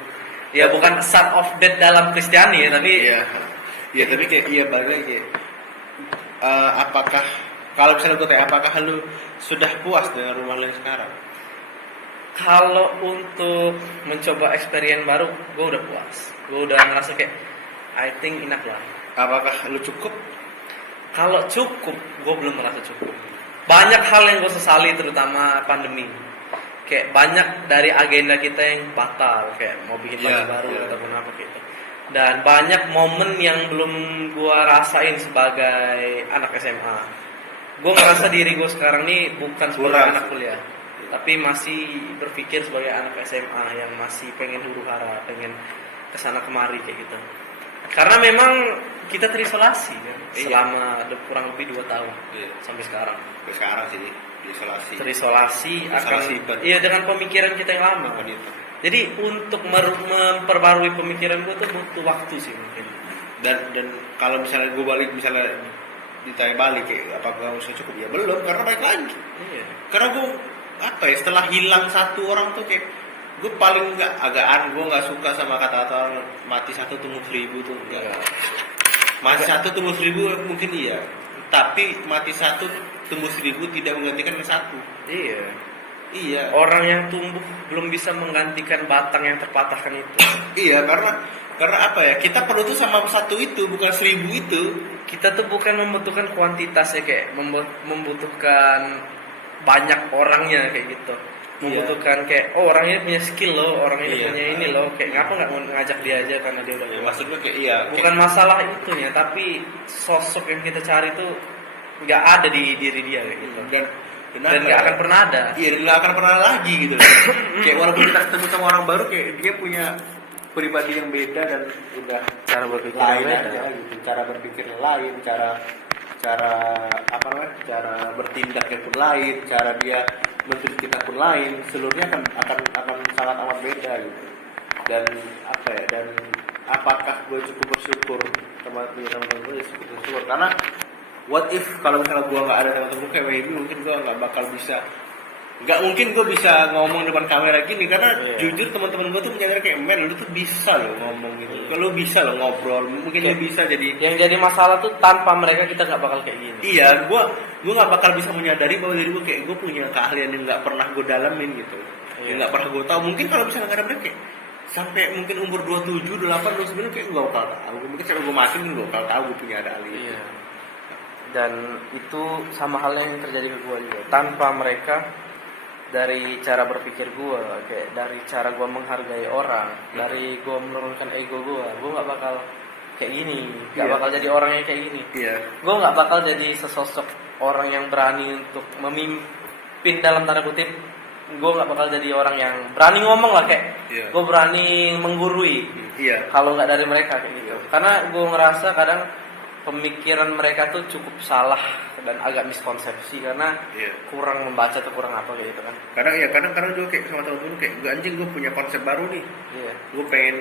Ya bukan son of death dalam Kristiani ya, tapi Iya. Iya, tapi kayak balik lagi. Apakah kalau misalnya gue tanya, apakah lu sudah puas dengan rumah lu yang sekarang? kalau untuk mencoba experience baru, gue udah puas. Gue udah ngerasa kayak I think enough lah. Apakah lu cukup? Kalau cukup, gue belum merasa cukup. Banyak hal yang gue sesali, terutama pandemi. Kayak banyak dari agenda kita yang batal, kayak mau bikin baju Iya, baru iya. ataupun apa gitu. Dan banyak momen yang belum gue rasain sebagai anak SMA. Gue ngerasa diri gue sekarang nih bukan sebagai Kurang. anak kuliah, tapi masih berpikir sebagai anak SMA yang masih pengen huru hara, pengen kesana kemari kayak gitu. Karena memang kita terisolasi kan, Iya. selama kurang lebih 2 tahun Iya. sampai sekarang. Sampai sekarang sih isolasi. Terisolasi akan Isolasi, betul. iya dengan pemikiran kita yang lama. Bukan itu. Jadi untuk memperbarui pemikiran gue tuh butuh waktu sih mungkin. Dan kalau misalnya gue balik, misalnya ditanya balik kayak apakah usia cukup, ya belum, karena balik lagi. Iya. Karena gue setelah hilang satu orang tuh kayak gue paling gue nggak suka sama kata-kata mati satu tumbuh 1000 tuh enggak. Mati satu tumbuh 1000 mungkin iya, tapi mati satu tumbuh 1000 tidak menggantikan yang satu. Iya. Iya. Orang yang tumbuh belum bisa menggantikan batang yang terpatahkan itu. Iya, karena apa ya, kita perlu tuh sama satu itu, bukan 1000 itu. Kita tuh bukan membutuhkan kuantitas ya, kayak membutuhkan banyak orangnya kayak gitu. Membutuhkan kayak orangnya punya skill loh, orangnya Iya. punya ini loh, kayak ngapa nggak mau ngajak dia aja karena dia udah Ya, kuat. maksudnya kayak iya. Bukan masalah itunya, tapi sosok yang kita cari tuh nggak ada di diri dia kayak gitu. Dan nggak akan pernah ada. Iya, dan nggak akan pernah lagi gitu. Kayak walaupun kita ketemu sama orang baru, kayak dia punya pribadi yang beda dan udah Cara berpikir lain yang beda. aja gitu. Cara berpikir lain, cara apa namanya, cara bertindaknya pun lain, cara dia menurut kita pun lain, seluruhnya akan sangat amat beda gitu. Dan apa ya, dan apakah gue cukup bersyukur teman-teman gue, cukup bersyukur karena what if kalau misalnya gue nggak ada teman-teman kayak Wahyu, mungkin gue nggak mungkin gue bisa ngomong depan kamera gini, karena Iya. jujur teman-teman gue tuh menyadari kayak, men lu tuh bisa loh ngomong gitu, kalau bisa loh ngobrol, mungkin lu bisa jadi. Yang jadi masalah tuh tanpa mereka kita nggak bakal kayak gini. Iya, gue nggak bakal bisa menyadari bahwa diri gue kayak gue punya keahlian yang nggak pernah gue dalamin gitu, yang nggak pernah gue tahu. Mungkin kalau misalnya nggak ada mereka, kayak sampai mungkin umur 27, 28, 29 kayak gue bakal tahu. Mungkin sampai gue mati gue bakal tahu gue punya ada ahli. Iya. Dan itu sama halnya yang terjadi ke gue juga. Tanpa mereka, dari cara berpikir gue, kayak dari cara gue menghargai orang, dari gue menurunkan ego gue nggak bakal kayak gini, nggak Iya. bakal jadi orang yang kayak gini. Iya. Gue nggak bakal jadi sesosok orang yang berani untuk memimpin dalam tanda kutip. Gue nggak bakal jadi orang yang berani ngomong lah, kayak Iya. gue berani menggurui. Iya. Kalau nggak dari mereka kayak gitu. Karena gue ngerasa kadang pemikiran mereka tuh cukup salah dan agak miskonsepsi karena Iya. kurang membaca atau kurang apa kayak gitu kan. Kadang juga kayak sama temen-temen kayak, gue anjing gue punya konsep baru nih, Iya. gue pengen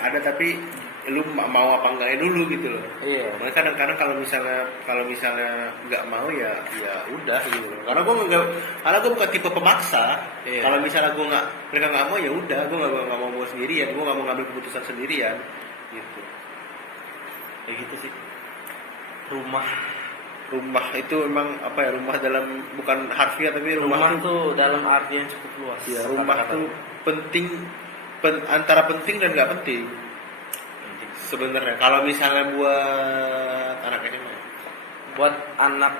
ada, tapi lu mau apa enggaknya dulu gitu loh. Iya. Makanya kadang-kadang kalau misalnya nggak mau ya udah gitu loh. Karena gue bukan tipe pemaksa. Iya. Kalau misalnya mereka nggak mau ya udah, gue nggak mau sendirian, gue nggak mau ngambil keputusan sendirian gitu. Kayak gitu sih. Rumah itu emang apa ya, rumah dalam bukan harfiah tapi Rumah tuh tuh dalam arti yang cukup luas. ya, rumah Kata-kata. tuh penting, antara penting dan nggak penting sebenarnya. Kalau misalnya buat anak SMA, Buat anak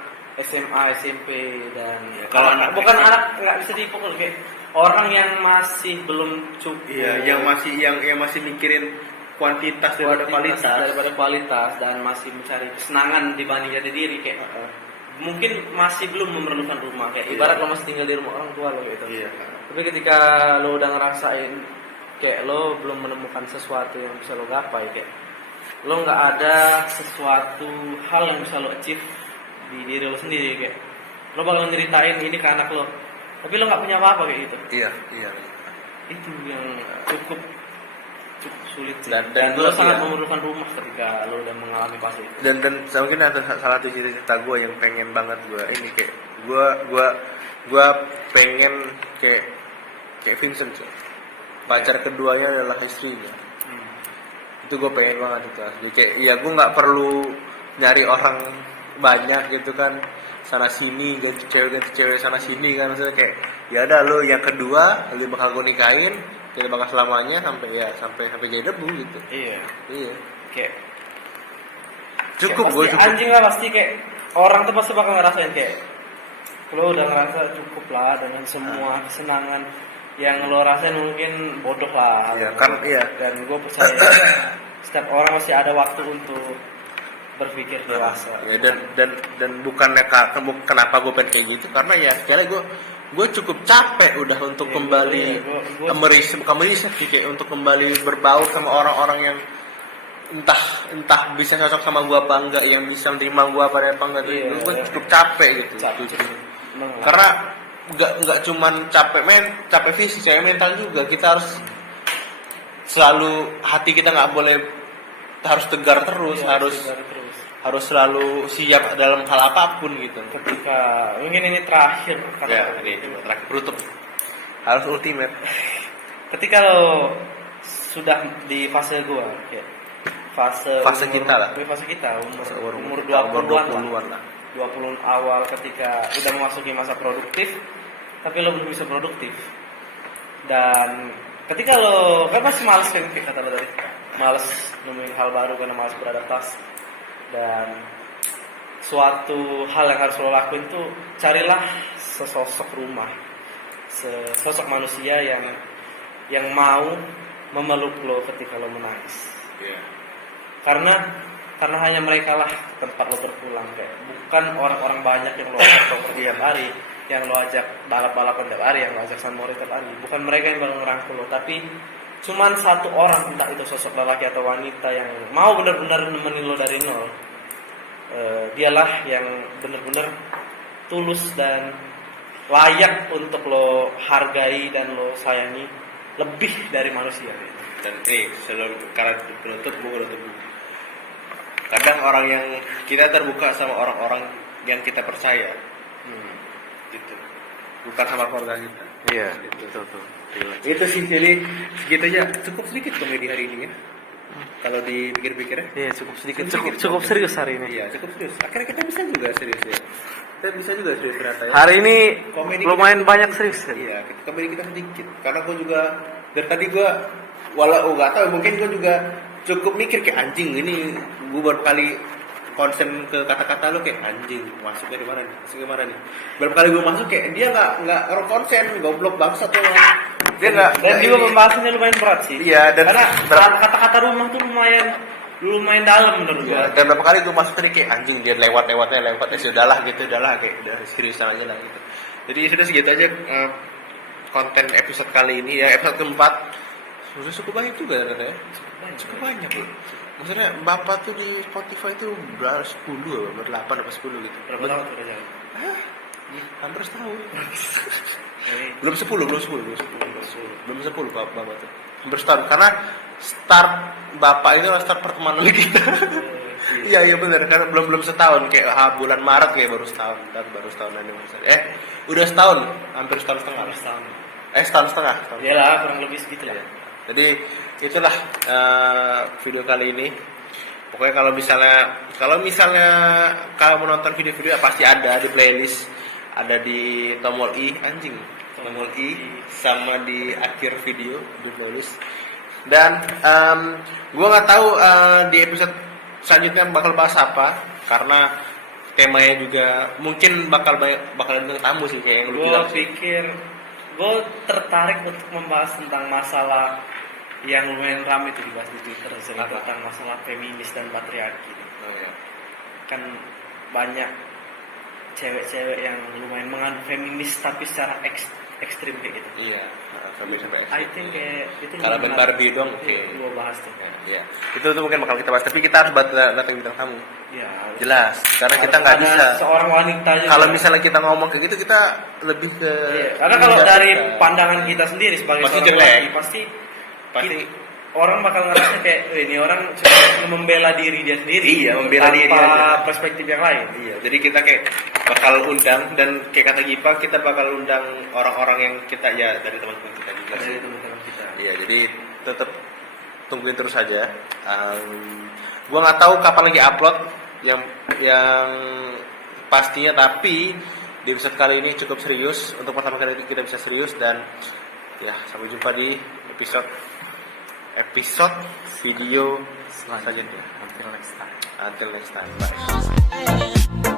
SMA, SMP dan Ya, kalau anak bukan SMA. anak nggak bisa dipukul kayak orang yang masih belum cukup. iya, yang masih mikirin kuantitas daripada kualitas. Dan masih mencari kesenangan dibanding jati diri kayak mungkin masih belum memerlukan rumah kayak Iya. ibarat lo masih tinggal di rumah orang tua lo gitu. Iya. Tapi ketika lo udah ngerasain kayak lo belum menemukan sesuatu yang bisa lo gapai kayak lo nggak ada sesuatu hal yang bisa lo achieve di diri lo sendiri kayak lo bakal nyeritain ini ke anak lo tapi lo nggak punya apa-apa kayak gitu. Iya. Itu yang cukup sulit sih. Dan lo gua- sangat iya. memerlukan rumah ketika lo udah mengalami fase itu. Dan mungkin ada salah satu cerita gue yang pengen banget gue ini kayak gue pengen kayak Vincent sih. Pacar keduanya adalah istrinya. Itu gue pengen banget itu asli. Kayak ya gue nggak perlu nyari orang banyak gitu kan, sana sini ganti cewek sana sini kan, maksudnya kayak ya ada lo yang kedua lu bakal gue nikahin, kita bakal selamanya sampai jadi debu gitu. Iya. Kayak Cukup kayak gue pasti cukup. anjing lah pasti kayak orang tuh pasti bakal ngerasain kayak lo udah ngerasa cukup lah dengan semua kesenangan yang lo rasain mungkin bodoh lah. Iya, kan iya. Dan gue percaya setiap orang masih ada waktu untuk berpikir dewasa. Ya, dan bukannya kenapa gue pengen kayak gitu karena ya sekali gue cukup capek udah untuk Iya, kembali gua- meriset kayak untuk kembali berbaur sama orang-orang yang entah bisa cocok sama gue apa enggak, yang bisa menerima gue apa enggak. Iya, Gue iya. cukup capek gitu. Karena nggak cuman capek fisik, capek mental juga. Kita harus selalu hati kita nggak boleh harus tegar terus, harus selalu siap dalam hal apapun gitu. Ketika mungkin ini terakhir Ya, ini terakhir penutup. Harus ultimate. ketika lo sudah di fase gua kayak fase kita lah. fase kita umur umur 20-an lah. 20 awal ketika udah memasuki masa produktif tapi lo belum bisa produktif. Dan ketika lo kan masih males kan kayak kata lo tadi, males nemuin hal baru karena males beradaptasi. Dan suatu hal yang harus lo lakuin tuh carilah sesosok rumah, sesosok manusia yang mau memeluk lo ketika lo menangis. Iya. Karena hanya mereka lah tempat lo berpulang, kayak bukan orang-orang banyak yang lo ajak properti tiap hari, yang lo ajak balap-balapan tiap hari, yang lo ajak sunmori tiap hari. Bukan mereka yang bakal ngerangkul lo, tapi cuman satu orang, entah itu sosok lelaki atau wanita yang mau benar-benar nemenin lo dari nol. Dialah yang benar-benar tulus dan layak untuk lo hargai dan lo sayangi lebih dari manusia. Dan sebelum karena penutup kadang orang yang kita terbuka sama orang-orang yang kita percaya gitu, bukan sama keluarga kita. Iya, Betul. Itu sih, jadi segitu aja, cukup sedikit komedi hari ini ya. Kalau dipikir-pikir ya. Iya, cukup sedikit. Cukup serius hari ini. Iya, cukup serius. Akhirnya kita bisa juga serius ya. Kita bisa juga serius ternyata ya. Hari ini Komedi lumayan banyak serius. Iya, komedi kita sedikit. Karena gue juga dari tadi gue nggak tahu, mungkin gue juga cukup mikir kayak anjing ini. Gue baru kali konsen ke kata-kata lo kayak anjing, masuknya di mana nih? Berapa kali gue masuk kayak dia nggak konsen, goblok bangsat tuh. Dia nggak. Dan juga pembahasannya lumayan berat sih. Iya, dan karena kata-kata rumah tuh lumayan dalam menurut Iya, gua. dan berapa kali gue masuk tadi kayak anjing, dia lewat ya sudahlah gitu, kayak udah seriusan aja lah gitu. Jadi sudah segitu aja konten episode kali ini ya, episode keempat. Sudah cukup banyak juga ternyata ya. Cukup banyak loh. Maksudnya Bapak tuh di Spotify itu berapa 10 atau 8 atau 10 gitu. Berapa tahun udah jalan? Hampir setahun. Eh, Belum 10 Bapak tuh. Hampir setahun karena start Bapak itu adalah start pertemanan kita. Iya benar karena belum setahun kayak bulan Maret kayak baru setahun anniversary. Udah setahun, hampir setahun setengah. Setahun setengah. Iyalah kurang lebih segitu lah. Jadi itulah video kali ini. Pokoknya kalau misalnya kalau menonton video-video pasti ada di playlist, ada di tombol i sama di akhir video di playlist. Dan gue nggak tahu di episode selanjutnya bakal bahas apa karena temanya juga mungkin bakal ada tamu sih kayak yang lu bilang sih. Gue tertarik untuk membahas tentang masalah yang lumayan ramai itu dibahas di Twitter tentang masalah feminis dan patriarki. Kan banyak cewek-cewek yang lumayan mengandung feminis tapi secara ekstrim kayak gitu. Iya, sampai I think kayak itu kalau Ben Barbie dong, oke. Gue bahas tuh. Iya. Itu mungkin bakal kita bahas, tapi kita harus datang bintang tamu. Iya. Jelas, karena kita nggak bisa. Seorang wanita juga. Kalau misalnya kita ngomong kayak gitu, kita lebih ke. Iya, karena kalau dari pandangan kita sendiri sebagai Pasti seorang jelek. laki, pasti orang bakal ngerasa kayak ini orang cuma membela diri dia sendiri. Iya, membela diri tanpa aja. perspektif yang lain. Iya, jadi kita kayak bakal undang dan kayak kata Gipa kita bakal undang orang-orang yang kita ya dari teman-teman kita juga. Dari teman-teman kita. Iya, jadi tetap tungguin terus aja. Gua nggak tahu kapan lagi upload yang pastinya, tapi di episode kali ini cukup serius. Untuk pertama kali kita bisa serius dan ya sampai jumpa di episode video selanjutnya. Until next time. Until next time. Bye.